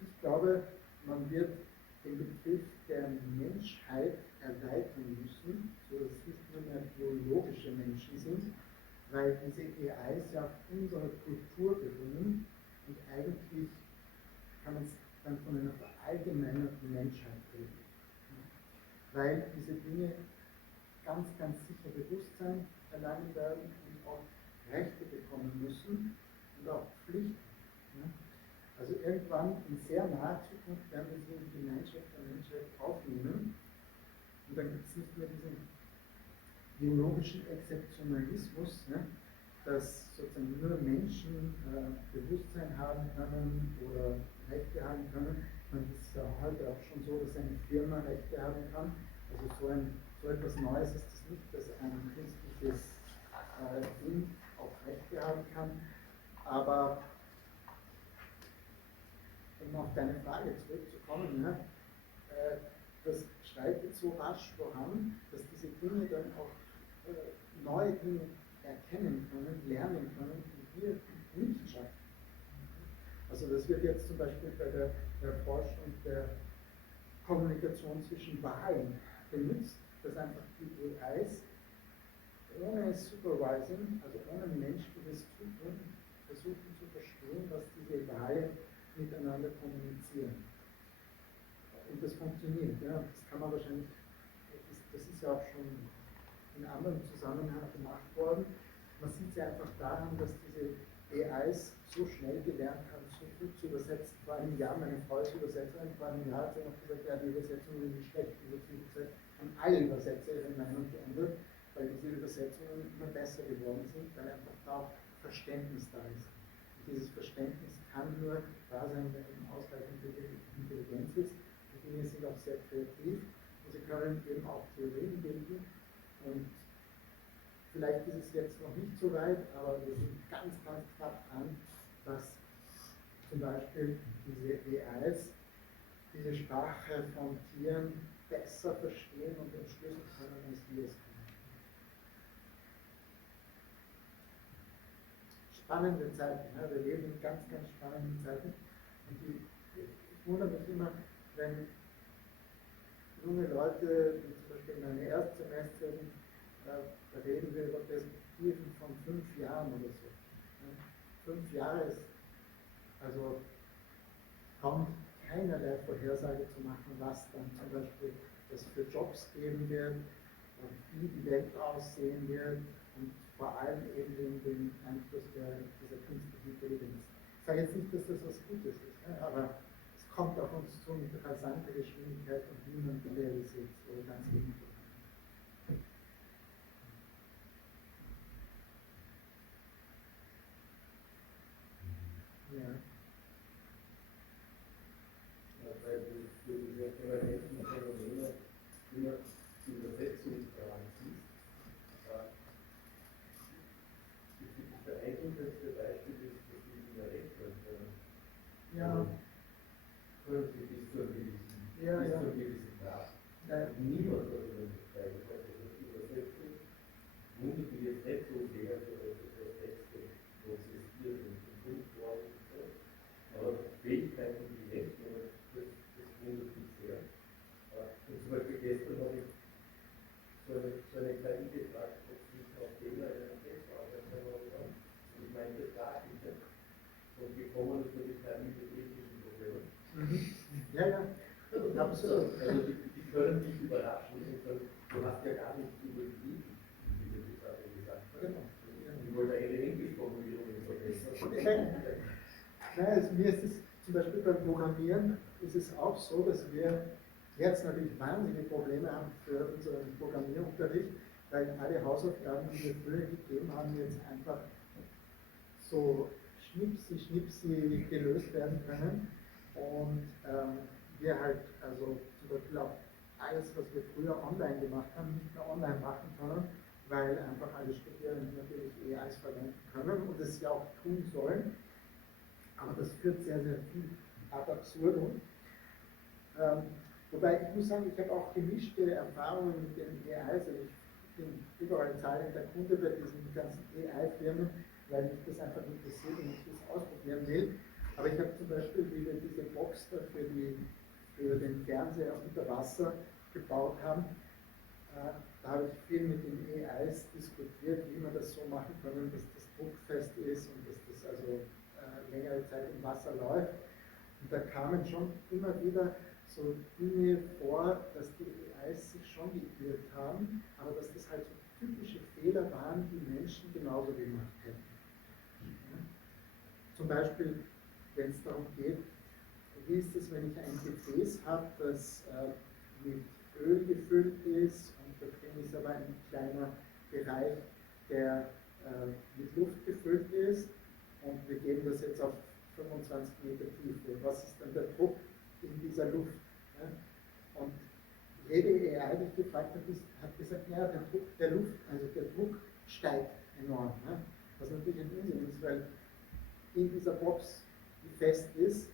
ich glaube, man wird den Begriff der Menschheit erweitern müssen, sodass es nicht nur mehr biologische Menschen sind, weil diese AIs ja auf unsere Kultur beruhen und eigentlich kann man es dann von einer verallgemeinerten Menschheit reden. Weil diese Dinge ganz, ganz sicher Bewusstsein erlangen werden und auch Rechte bekommen müssen und auch Pflichten. Also irgendwann in sehr naher Zukunft werden wir sie in die Gemeinschaft der Menschheit aufnehmen und dann gibt es nicht mehr diesen biologischen Exzeptionalismus, dass sozusagen nur Menschen Bewusstsein haben können oder Rechte haben können. Man ist ja heute auch schon so, dass eine Firma Rechte haben kann. Also so etwas Neues ist es nicht, dass ein künstliches Ding auch Rechte haben kann. Aber um auf deine Frage zurückzukommen, das schreitet so rasch voran, dass diese Dinge dann auch neue Dinge erkennen können, lernen können, die wir nicht schaffen. Also das wird jetzt zum Beispiel bei der Erforschung der Kommunikation zwischen Wahlen benutzt, dass einfach die AIs ohne Supervising, also ohne menschliches Zutun, versuchen zu verstehen, was diese Wale miteinander kommunizieren. Und das funktioniert. Ja. Das kann man wahrscheinlich, das ist ja auch schon in anderen Zusammenhang gemacht worden. Man sieht ja einfach daran, dass diese AIs so schnell gelernt haben, so gut zu übersetzen. Vor einem Jahr, meine Frau ist Übersetzerin, vor einem Jahr hat sie noch gesagt, ja, die Übersetzung ist nicht schlecht. Über die Zeit haben alle Übersetzer ihre Meinung geändert, weil diese Übersetzungen immer besser geworden sind, weil einfach da auch Verständnis da ist. Und dieses Verständnis kann nur da sein, wenn eben ausreichend Intelligenz ist. Die Dinge sind auch sehr kreativ und sie können eben auch Theorien bilden. Und vielleicht ist es jetzt noch nicht so weit, aber wir sind ganz, ganz knapp dran, dass zum Beispiel diese AIs diese Sprache von Tieren besser verstehen und entschlüsseln können, als wir es können. Spannende Zeiten, ja? Wir leben in ganz, ganz spannenden Zeiten. Und ich wundere mich immer, wenn junge Leute, wie zum Beispiel meine Erstsemesterin, da reden wir über Perspektiven von 5 Jahren oder so. 5 Jahre ist, also kaum keinerlei Vorhersage zu machen, was dann zum Beispiel es für Jobs geben wird, und wie die Welt aussehen wird und vor allem eben den Einfluss dieser künstlichen Intelligenz. Ich sage jetzt nicht, dass das was Gutes ist, ne? Aber es kommt auf uns zu mit rasanter Geschwindigkeit und niemand realisiert es oder ganz ebenso. Ja. Weil du diese immanenten Phänomene immer die Übersetzung daran siehst. Das beeindruckendste Beispiel ist, dass die Dinger rechnen können. Ja. Können sie bis zu einem gewissen Grad. Ja. Niemand hat die Möglichkeit, das übersetzen. Wundert mich jetzt nicht so sehr, dass Texte prozessiert und geprüft worden und so. Aber Fähigkeiten, die jetzt das wundert mich sehr. Und zum Beispiel gestern habe ich so eine KI gefragt, ob sie auf Fehler einen Text aufmerksam haben. Und ich meinte, frag ich nicht. Und gekommen ist nur die KI mit ethischen Problemen. Ja, ja, absolut. Also die können dich überraschen und sagen, du hast ja gar nicht übertrieben, wie du die Sache gesagt hast. Genau. Ich wollte eine Englischformulierung verbessern. Nein, mir ist es zum Beispiel beim Programmieren ist es auch so, dass wir jetzt natürlich wahnsinnige Probleme haben für unseren Programmierunterricht, weil alle Hausaufgaben, die wir früher gegeben haben, jetzt einfach so schnipsi gelöst werden können. Und wir halt also zum Beispiel auch alles, was wir früher online gemacht haben, nicht mehr online machen können, weil einfach alle Studierenden natürlich AIs verwenden können und es ja auch tun sollen. Aber das führt sehr, sehr viel ad absurdum. Wobei ich muss sagen, ich habe auch gemischte Erfahrungen mit den AIs. Also ich bin überall zahlender Kunde bei diesen ganzen AI-Firmen, weil mich das einfach interessiert und ich das ausprobieren will. Aber ich habe zum Beispiel, wie wir diese Box da für den Fernseher unter Wasser gebaut haben, da habe ich viel mit den AIs diskutiert, wie wir das so machen können, dass das druckfest ist und dass das also längere Zeit im Wasser läuft. Und da kamen schon immer wieder so Dinge vor, dass die AIs sich schon geirrt haben, aber dass das halt so typische Fehler waren, die Menschen genauso gemacht hätten. Ja? Zum Beispiel, wenn es darum geht, wie ist es, wenn ich ein Gefäß habe, das mit Öl gefüllt ist und da drin ist aber ein kleiner Bereich, der mit Luft gefüllt ist und wir geben das jetzt auf 25 Meter Tiefe. Was ist dann der Druck in dieser Luft? Ja? Und jede AI, die ich gefragt habe, hat gesagt, ja, der Druck der Luft, also der Druck steigt enorm. Ja? Was natürlich ein Unsinn ist, weil in dieser Box, die fest ist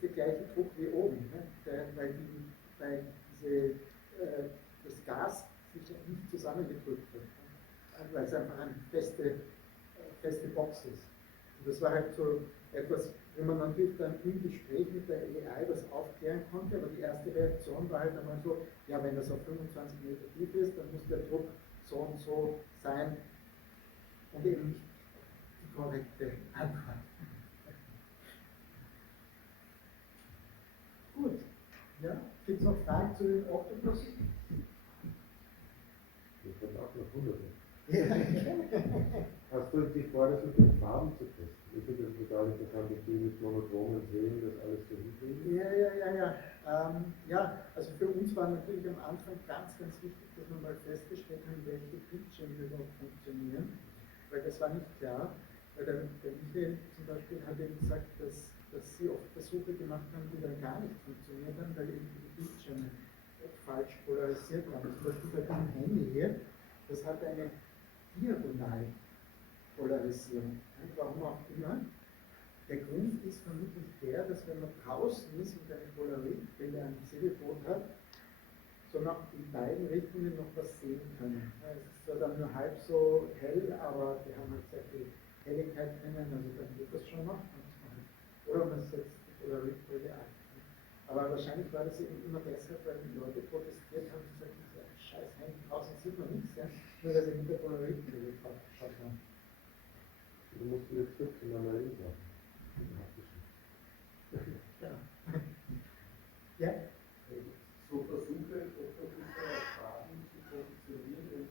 der gleiche Druck wie oben, ne? weil das Gas sich nicht zusammengedrückt wird, weil es einfach eine feste Box ist. Und das war halt so etwas, wenn man natürlich dann im Gespräch mit der AI das aufklären konnte, aber die erste Reaktion war halt einmal so, ja, wenn das auf 25 Meter tief ist, dann muss der Druck so und so sein und eben nicht die korrekte Antwort. Ja, gibt es noch Fragen zu den Oktopussen? Das kommt auch noch Hunderte. Ja. Hast du die vorgesucht, mit Farben zu testen? Ich finde das total interessant, dass die mit monochromen Seen das alles so hinkriegen. Ja, also für uns war natürlich am Anfang ganz, ganz wichtig, dass wir mal festgestellt haben, welche Bildschirme überhaupt funktionieren, weil das war nicht klar. Weil der Michael zum Beispiel hat eben gesagt, dass sie oft Versuche gemacht haben, die dann gar nicht funktioniert haben, weil eben die Bildschirme falsch polarisiert waren. Zum Beispiel bei dem Handy hier, das hat eine Diagonalpolarisierung. Warum auch immer. Der Grund ist vermutlich der, dass wenn man draußen ist und eine Polaroidbrille am Segelboot hat, so nach in beiden Richtungen noch was sehen können. Es ist zwar dann nur halb so hell, aber wir haben halt sehr viel Helligkeit drinnen, also dann geht das schon noch. Oder man setzt die Polaroidbrille ein. Aber wahrscheinlich war das eben immer deshalb, weil die Leute protestiert haben und gesagt haben, scheiß Handy, draußen sieht man nichts, ja? Nur dass sie mit der Polaroidbrille geschaut haben. Du musst wieder zurück zu meiner Linse. Ja. Ja? So Versuche, Oktopusse als Farben zu positionieren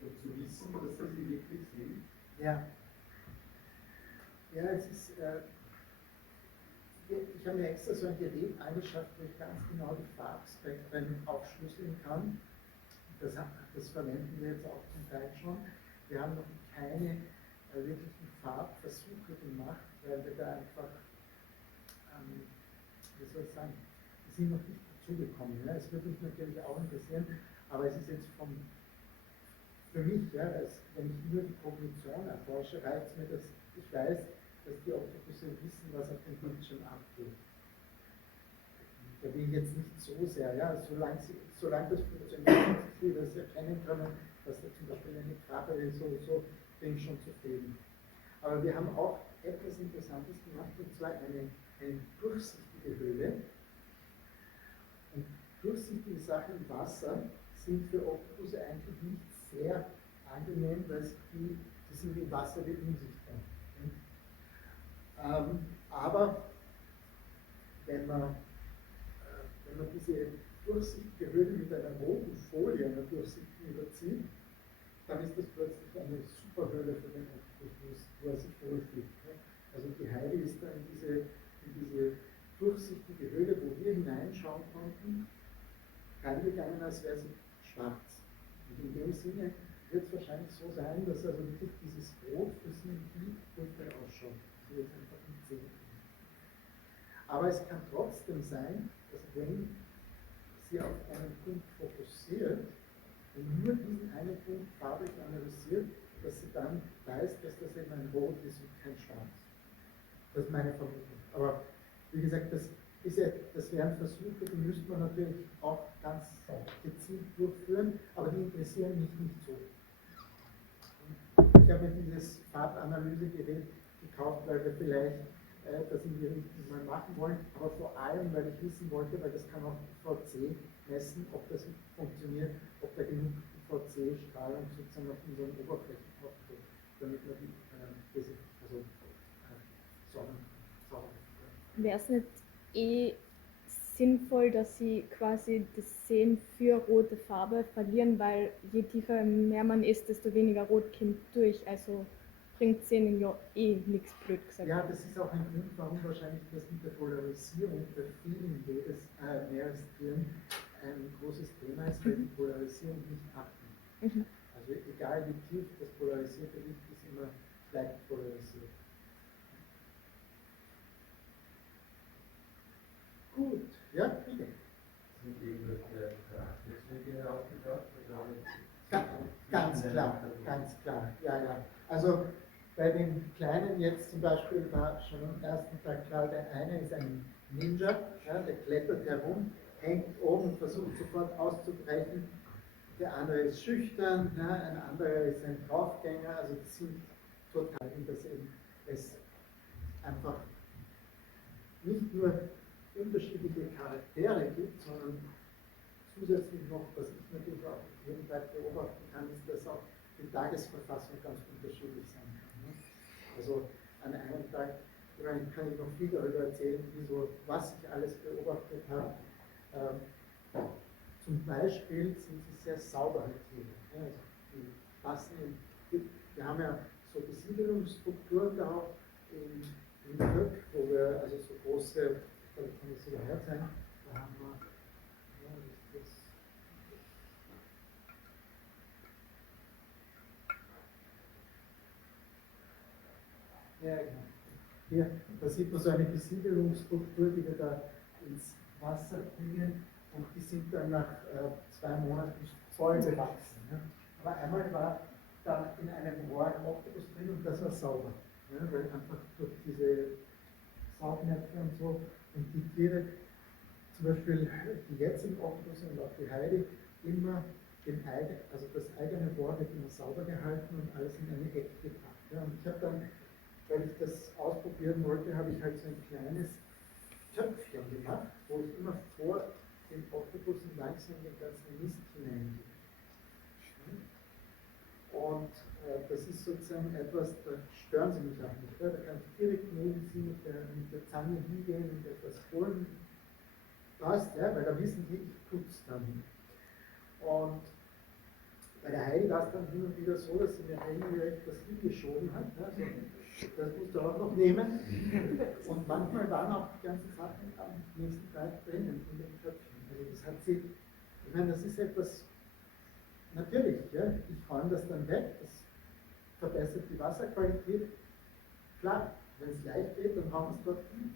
und zu wissen, dass sie wirklich sind. Ja. Ja, es ist, ich habe mir extra so ein Gerät angeschafft, wo ich ganz genau die Farbspektren aufschlüsseln kann. Das verwenden wir jetzt auch zum Teil schon. Wir haben noch keine wirklichen Farbversuche gemacht, weil wir da einfach, wie soll ich sagen, wir sind noch nicht dazugekommen. Ja? Es würde mich natürlich auch interessieren, aber es ist jetzt für mich, ja, wenn ich nur die Kognition erforsche, reicht es mir, dass ich weiß, dass die Oktopusse wissen, was auf dem Bildschirm abgeht. Da will ich jetzt nicht so sehr, ja, solange das funktioniert, dass sie das erkennen können, dass da zum Beispiel eine Krabbe ist, so bin ich schon zufrieden. Aber wir haben auch etwas Interessantes gemacht, und zwar eine durchsichtige Höhle. Und durchsichtige Sachen im Wasser sind für Oktopusse eigentlich nicht sehr angenehm, weil die sind im Wasser wie unsichtbar. Aber wenn man diese durchsichtige Höhle mit einer roten Folie, einer durchsichtigen, überzieht, dann ist das plötzlich eine super Höhle für den Oktopus, wo er sich wohlfühlt. Also die Heidi ist da in diese durchsichtige Höhle, wo wir hineinschauen konnten, reingegangen, als wäre sie schwarz. Und in dem Sinne wird es wahrscheinlich so sein, dass also wirklich dieses Rot für sie wie dunkel ausschaut. Sie jetzt einfach nicht sehen können. Aber es kann trotzdem sein, dass wenn sie auf einen Punkt fokussiert und nur diesen einen Punkt farbig analysiert, dass sie dann weiß, dass das eben ein Rot ist und kein Schwarz. Das ist meine Vermutung. Aber wie gesagt, das wären Versuche, die müsste man natürlich auch ganz gezielt durchführen, aber die interessieren mich nicht so. Ich habe mir dieses Farbanalysegerät gekauft, weil wir vielleicht das in die Richtung mal machen wollen, aber vor allem, weil ich wissen wollte, weil das kann auch VC messen, ob das funktioniert, ob da genug VC-Strahlung sozusagen auf unseren Oberflächen auftritt, damit man die Sonnen Wäre es nicht sinnvoll, dass sie quasi das Sehen für rote Farbe verlieren, weil je tiefer mehr man ist, desto weniger Rot kommt durch, also bringt Sehen ja nichts, blöd gesagt. Ja, das ist auch ein Grund, warum wahrscheinlich das mit der Polarisierung bei vielen Meerestieren ein großes Thema ist, weil die Polarisierung nicht achten. Also egal wie tief das polarisierte Licht ist, immer leicht polarisiert. Gut, ja, bitte. Sind eben der Charakterzüge herausgebracht? Ganz klar, ja. Also bei den Kleinen jetzt zum Beispiel war schon am ersten Tag klar, der eine ist ein Ninja, ja, der klettert herum, hängt oben und versucht sofort auszubrechen. Der andere ist schüchtern, ja, ein anderer ist ein Draufgänger, also das sind total, dass eben es einfach nicht nur unterschiedliche Charaktere gibt, sondern zusätzlich noch, was ich natürlich auch jeden Tag beobachten kann, ist, dass auch die Tagesverfassung ganz unterschiedlich sein kann. Ne? Also an einem Tag kann ich noch viel darüber erzählen, was ich alles beobachtet habe. Zum Beispiel sind sie sehr sauber halt hier. Ja, also die passen wir haben ja so Besiedelungsstrukturen da auch in Türk, wo wir also so große, da kann das sogar her sein, da haben wir, ja, ist das, ja, genau. Hier, da sieht man so eine Besiedelungsstruktur, die wir da ins Wasser bringen und die sind dann nach 2 Monaten voll bewachsen. Ja. Aber einmal war da in einem Rohr ein Oktopus drin und das war sauber. Ja, weil einfach durch diese Saugnäpfe und so und die Tiere, zum Beispiel die jetzigen Oktopusse und auch die Heidi, immer also das eigene Rohr wird immer sauber gehalten und alles in eine Ecke gebracht. Ja. Und ich habe dann, weil ich das ausprobieren wollte, habe ich halt so ein kleines Töpfchen gemacht, wo ich immer vor den Oktopussen langsam den ganzen Mist hineingebe. Und das ist sozusagen etwas, da stören sie mich auch nicht. Da kann ich direkt neben sie mit der Zange hingehen und etwas holen. Passt, ja, weil da wissen die, ich tue es dann. Und bei der Heidi war es dann hin und wieder so, dass sie mir regelrecht das hingeschoben hat. Also, das musst du auch noch nehmen. Und manchmal waren auch die ganzen Sachen am nächsten Tag drinnen in den Köpfen. Also das hat sie, ich meine, das ist etwas, natürlich, ja, ich räume das dann weg, das verbessert die Wasserqualität. Klar, wenn es leicht geht, dann haben wir es dort hin.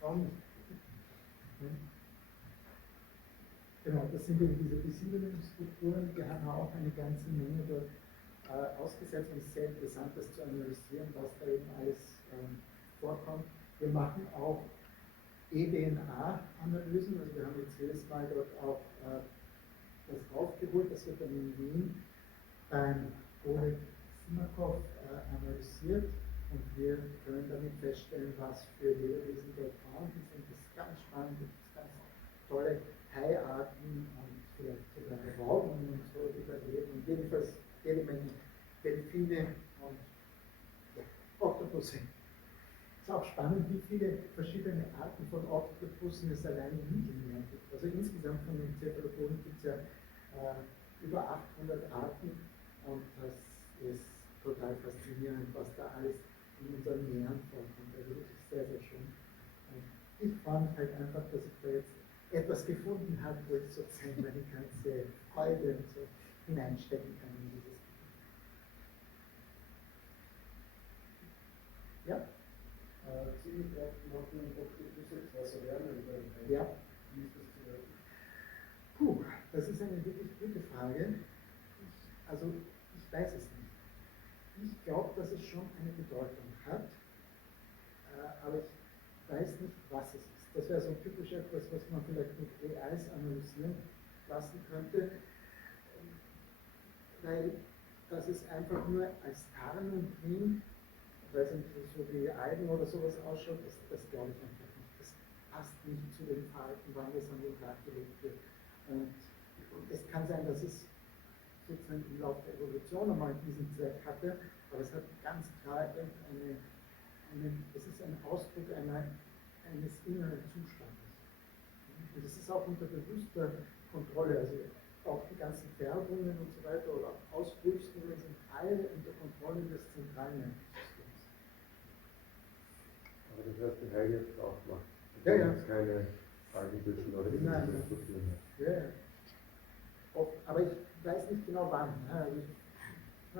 Warum nicht? Genau, das sind eben diese Besiedelungsstrukturen, die haben auch eine ganze Menge dort ausgesetzt und es ist sehr interessant, das zu analysieren, was da eben alles vorkommt. Wir machen auch eDNA-Analysen, also wir haben jetzt jedes Mal dort auch das raufgeholt, das wird dann in Wien beim Oleg Simakov analysiert und wir können damit feststellen, was für Lebewesen dort vorhanden sind. Das ist ganz spannend, das ist ganz tolle Haiarten und vielleicht sogar Raupen und so, die da leben und jedenfalls jede Menge Delfine und ja, Oktopusse. Es ist auch spannend, wie viele verschiedene Arten von Oktopussen es allein im Mittelmeer gibt. Also insgesamt von den Cephalopoden gibt es ja über 800 Arten und das ist total faszinierend, was da alles in unseren Meeren vorkommt. Also das ist sehr, sehr schön. Und ich freue mich halt einfach, dass ich da jetzt etwas gefunden habe, wo ich sozusagen meine ganze Freude und so hineinstecken kann in dieses Gebiet. Ja? Sie machen Oktopusse zwar so lernen, Ja. wie ist das zu werden? Puh, das ist eine wirklich gute Frage. Ich weiß es nicht. Ich glaube, dass es schon eine Bedeutung hat, aber ich weiß nicht, was es ist. Das wäre so typisch etwas, was man vielleicht mit AIs analysieren lassen könnte, weil das ist einfach nur als Tarnung dient, weil es so wie Algen oder sowas ausschaut, das glaube ich einfach nicht. Das passt nicht zu dem Verhalten, wann das an den Tag gelegt wird. Und es kann sein, dass es sozusagen im Laufe der Evolution einmal diesen Zweck hatte, aber es hat ganz klar es ist ein Ausdruck eines inneren Zustandes. Und das ist auch unter bewusster Kontrolle, also auch die ganzen Färbungen und so weiter oder auch Ausrüstungen sind alle unter Kontrolle des zentralen Nervensystems. Aber das heißt, die Heidi jetzt auch macht. Ja, ja. Jetzt keine Algenbüschel oder Nein. Strukturen hat. Ja, ja. Aber ich weiß nicht genau wann. Ja,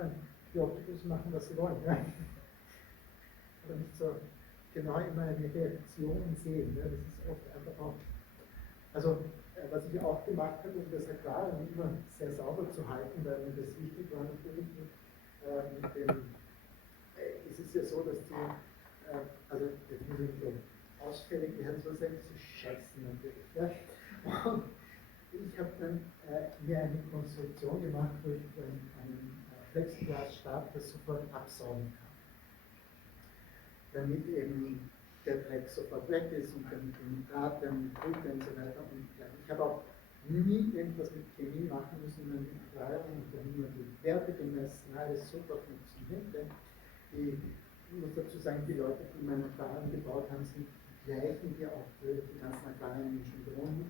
also die Oktopusse machen, was sie wollen. Ja. Aber nicht so genau immer eine Reaktion sehen. Ja. Das ist oft einfach auch. Also, was ich auch gemacht habe, um das Aquarium immer sehr sauber zu halten, weil mir das wichtig war, natürlich mit dem. Es ist ja so, dass die, also jetzt muss ich so ausfällig werden, so sagen, sie scheißen natürlich. Ja. Und ich habe dann mir eine Konstruktion gemacht, wo ich einen Plexiglasstab das sofort absaugen kann. Damit eben der Dreck sofort weg ist und damit die Nitrate und Brüte und so weiter. Und ja, ich habe auch nie irgendwas mit Chemie machen müssen in meinem Aquarium und dann nur die Werte gemessen, alles super funktioniert. Ich muss dazu sagen, die Leute, die mein Aquarium gebaut haben, sind die gleichen, die auch für die ganzen Aquarien in Schönbrunn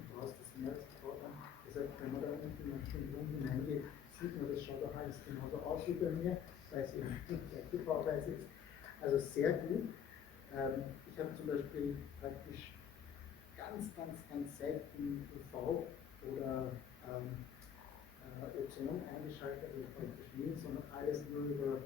zum Beispiel praktisch ganz selten UV oder Ozon eingeschaltet, also praktisch nie, sondern alles nur über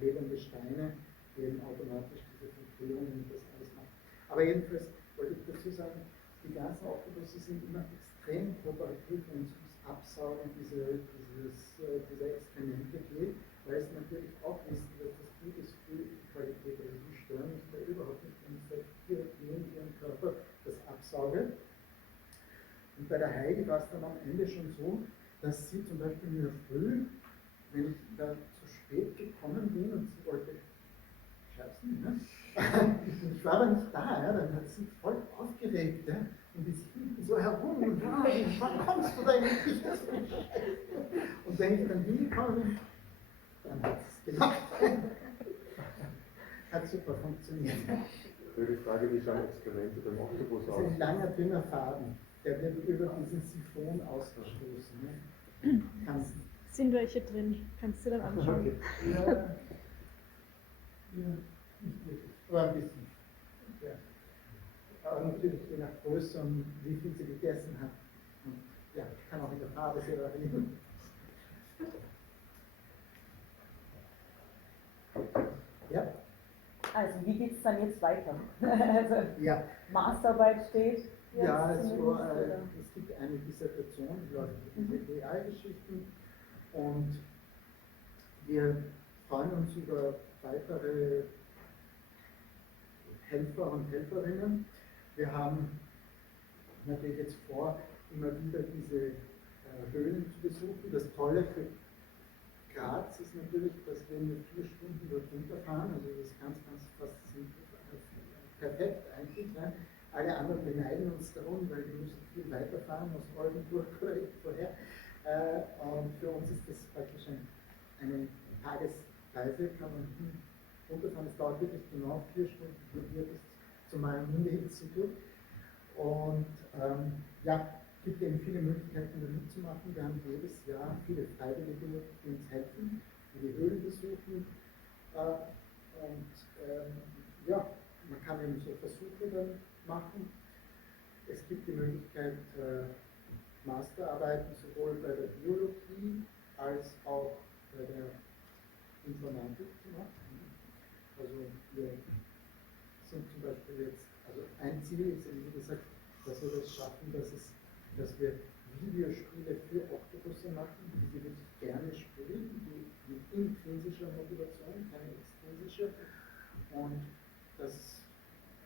lebende Steine, die eben automatisch diese Filtrierungen und das alles machen. Aber jedenfalls wollte ich dazu sagen, die ganzen Oktopusse sind immer extrem kooperativ, wenn es ums Absaugen dieser Exkremente geht, weil sie natürlich auch wissen, dass das gut ist für die Qualität. Also die stören mich da überhaupt nicht, wenn ich seit direkt neben ihrem Körper das absauge. Und bei der Heidi war es dann am Ende schon so, dass sie zum Beispiel in der Früh, wenn ich da zu spät gekommen bin und sie wollte scherzen, ne? Und ich war aber nicht da, ja, dann hat sie voll aufgeregt, ja, und ist hinten so herum und wann kommst du da endlich? Und wenn ich dann hingekommen bin, dann hat sie es gemacht. Hat super funktioniert. Die Frage, wie schauen Experimente beim Oktopus Das aus? ist ein langer, dünner Faden, der wird über diesen Siphon ausgestoßen. Ne? Sind welche drin? Kannst du dann anschauen. Okay. Ja, nicht wirklich, aber ein bisschen. Ja. Aber natürlich je nach Größe und wie viel sie gegessen hat. Und ja, kann auch in der Farbe sehr variieren. Ja, Also wie geht es dann jetzt weiter? Also ja. Masterarbeit steht jetzt Ja, also, zumindest, oder? es gibt eine Dissertation, die läuft über die Realgeschichten und wir freuen uns über weitere Helfer und Helferinnen. Wir haben natürlich jetzt vor, immer wieder diese Höhlen zu besuchen. Das Tolle für Graz ist natürlich, dass wir nur 4 Stunden dort runterfahren, also das ist ganz faszinierend, perfekt eigentlich. Ne? Alle anderen beneiden uns darum, weil wir müssen viel weiterfahren aus Oldenburg oder irgendwoher. Und für uns ist das praktisch eine Tagesreise, kann man runterfahren. Es dauert wirklich genau 4 Stunden von hier bis zum Maimünde-Institut. Und ja, es gibt eben viele Möglichkeiten, da mitzumachen. Wir haben jedes Jahr viele Freiwillige, die uns helfen, die die Höhlen besuchen. Ja, man kann eben so Versuche dann machen. Es gibt die Möglichkeit, Masterarbeiten sowohl bei der Biologie als auch bei der Informatik zu machen. Also wir sind zum Beispiel jetzt, also ein Ziel ist, wie gesagt, dass wir das schaffen, dass wir Videospiele für Oktopusse machen, die sie wirklich gerne spielen, die mit intrinsischer Motivation, keine extrinsische. Und das,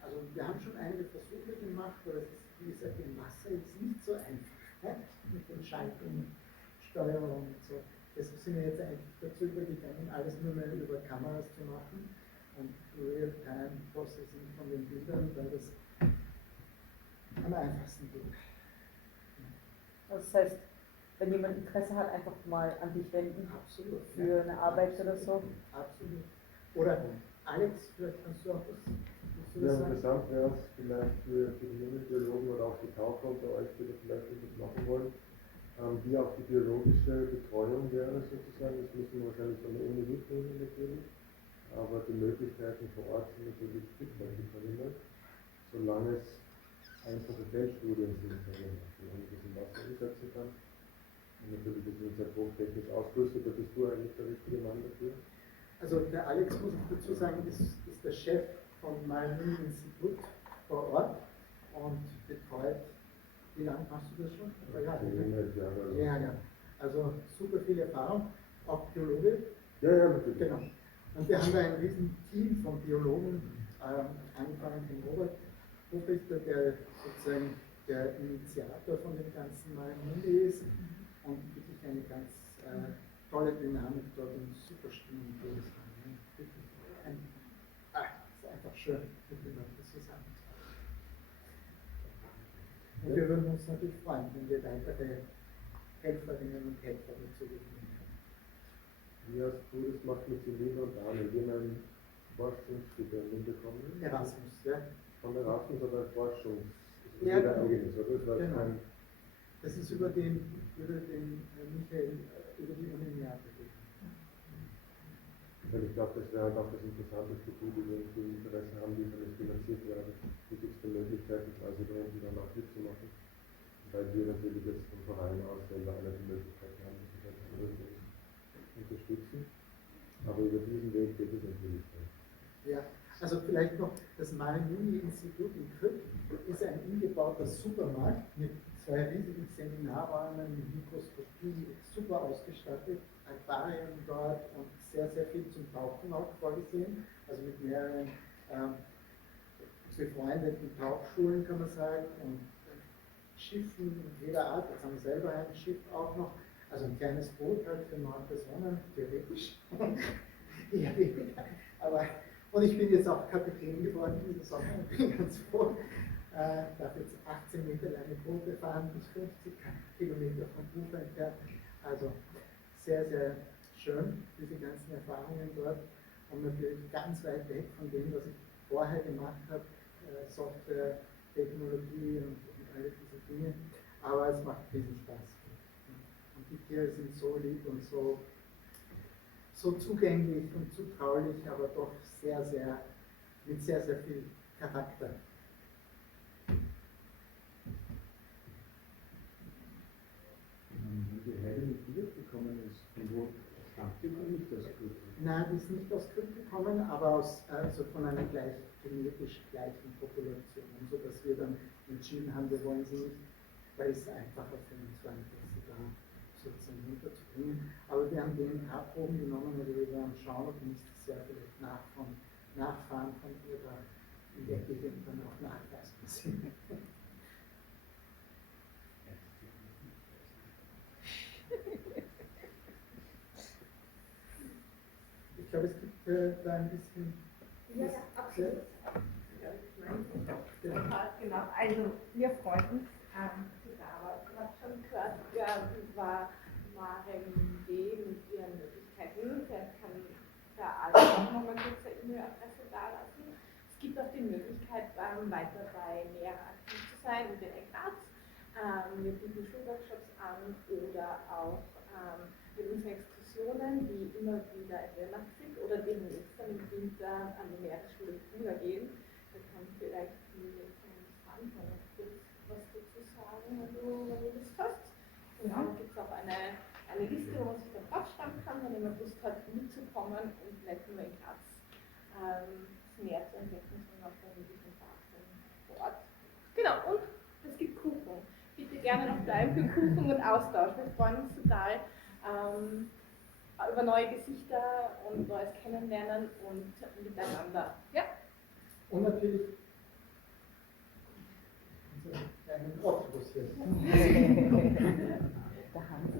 also wir haben schon einige Versuche gemacht, aber es ist, wie gesagt, im Wasser jetzt nicht so einfach, ne? Mit den Schaltungen, Steuerung und so. Deshalb sind wir jetzt eigentlich dazu übergegangen, alles nur mehr über Kameras zu machen und Real-Time-Processing von den Bildern, weil das am einfachsten geht. Das heißt, wenn jemand Interesse hat, einfach mal an dich wenden. Absolut. Für eine Arbeit oder so. Absolut. Oder Alex, vielleicht kannst du auch was dazu Ja, sagen? interessant wäre es vielleicht für die jungen Biologen oder auch die Taucher unter euch, die das vielleicht etwas machen wollen, wie auch die biologische Betreuung wäre sozusagen. Das müssen wir wahrscheinlich von der Uni mitnehmen natürlich, aber die Möglichkeiten vor Ort sind natürlich vielfältig verringert, solange es einfache Feldstudien sind, solange ich das im Wasser umsetzen kann. Und natürlich ist es sehr hochtechnisch ausgerüstet, da bist du eigentlich der richtige Mann dafür. Also der Alex, muss ich dazu sagen, ist der Chef vom Maimünde-Institut vor Ort und betreut, wie lange machst du das schon? Ja, ja. Also super viel Erfahrung, auch Biologe. Ja, natürlich. Genau. Und wir haben da ein riesen Team von Biologen, angefangen von Robert Hofrichter, der sozusagen der Initiator von dem ganzen Maimünde ist und wirklich eine ganz tolle Dynamik dort und super Stimmung jedes Mal. Ne? Ist einfach schön, mit den Leuten zusammen. Und wir würden uns natürlich freuen, wenn wir weitere Helferinnen und Helfer dazu gewinnen können. Wie hast du das gemacht mit Selina und Daniel? Die haben ein Forschungsstipendium bekommen. Erasmus, ja. Von Erasmus, aber Forschungs. Ja, jeder eigenes, oder? Das war genau. kein. Das ist über den Michael, über die Uni Neapel. Weil ich glaube, das wäre halt auch das Interessante für die, die Interesse haben, die von zu machen. Weil wir natürlich jetzt vom Verein aus selber alle die Möglichkeiten haben, dass wir das unterstützen. Aber über diesen Weg geht es natürlich nicht. Ja, also vielleicht noch, das Mari-Muni-Institut in Krüpp ist ein umgebauter Supermarkt mit 2 riesigen Seminarräumen, mit Mikroskopie, super ausgestattet, Aquarien dort und sehr, sehr viel zum Tauchen auch vorgesehen, also mit mehreren befreundeten Tauchschulen, kann man sagen, und Schiffen jeder Art. Jetzt haben wir selber ein Schiff auch noch, also ein kleines Boot halt für 9 Personen, theoretisch, eher weniger, aber und ich bin jetzt auch Kapitän geworden in dieser Sommer und bin ganz froh. Darf jetzt 18 Meter lange Boote fahren, bis 50 Kilometer vom Ufer entfernt. Also sehr, sehr schön, diese ganzen Erfahrungen dort. Und natürlich ganz weit weg von dem, was ich vorher gemacht habe, Software, Technologie und alle diese Dinge. Aber es macht riesen Spaß. Und die Tiere sind so lieb und so zugänglich und zutraulich, aber doch sehr, sehr, mit sehr, sehr viel Charakter. Die Heidi, die gekommen ist, von wo stammt die oder nicht aus Krüpp? Nein, die ist nicht aus Krüpp gekommen, aber also von einer genetisch gleichen Population, sodass wir dann entschieden haben, wir wollen sie nicht, weil es einfacher für uns war, sie da sozusagen runterzubringen. Aber wir haben DNA-Proben genommen und wir werden schauen, ob nächstes Jahr vielleicht Nachfahren von ihrer in der Gegend dann auch nachweisbar sind. Ich glaube, es gibt da ein bisschen. Ja, absolut. Genau, also wir freuen uns. Aber ich habe schon gehört, war Maren D. mit ihren Möglichkeiten. Vielleicht kann da alle auch noch mal kurz eine E-Mail-Adresse da lassen. Es gibt auch die Möglichkeit, weiter bei Lehrer aktiv zu sein in den Graz. Wir bieten Schulworkshops an oder auch mit unseren Exkursionen, die immer wieder in Weihnachten sind oder demnächst dann im Winter an die Meeresschule Fuga gehen. Da kann vielleicht die Sandra noch kurz was dazu sagen, wenn du Lust hast. Genau, da gibt es auch eine Liste, wo man sich dann draufschreiben kann, wenn jemand Lust hat, mitzukommen und nicht nur in Graz das Meer zu entdecken, sondern auch bei möglichen Fahrten vor Ort. Genau, und es gibt Kuchen. Bitte gerne noch bleiben für Kuchen und Austausch. Wir freuen uns total über neue Gesichter und neues Kennenlernen und miteinander. Ja? Und natürlich unseren kleinen Oktopus hier. Der Hans.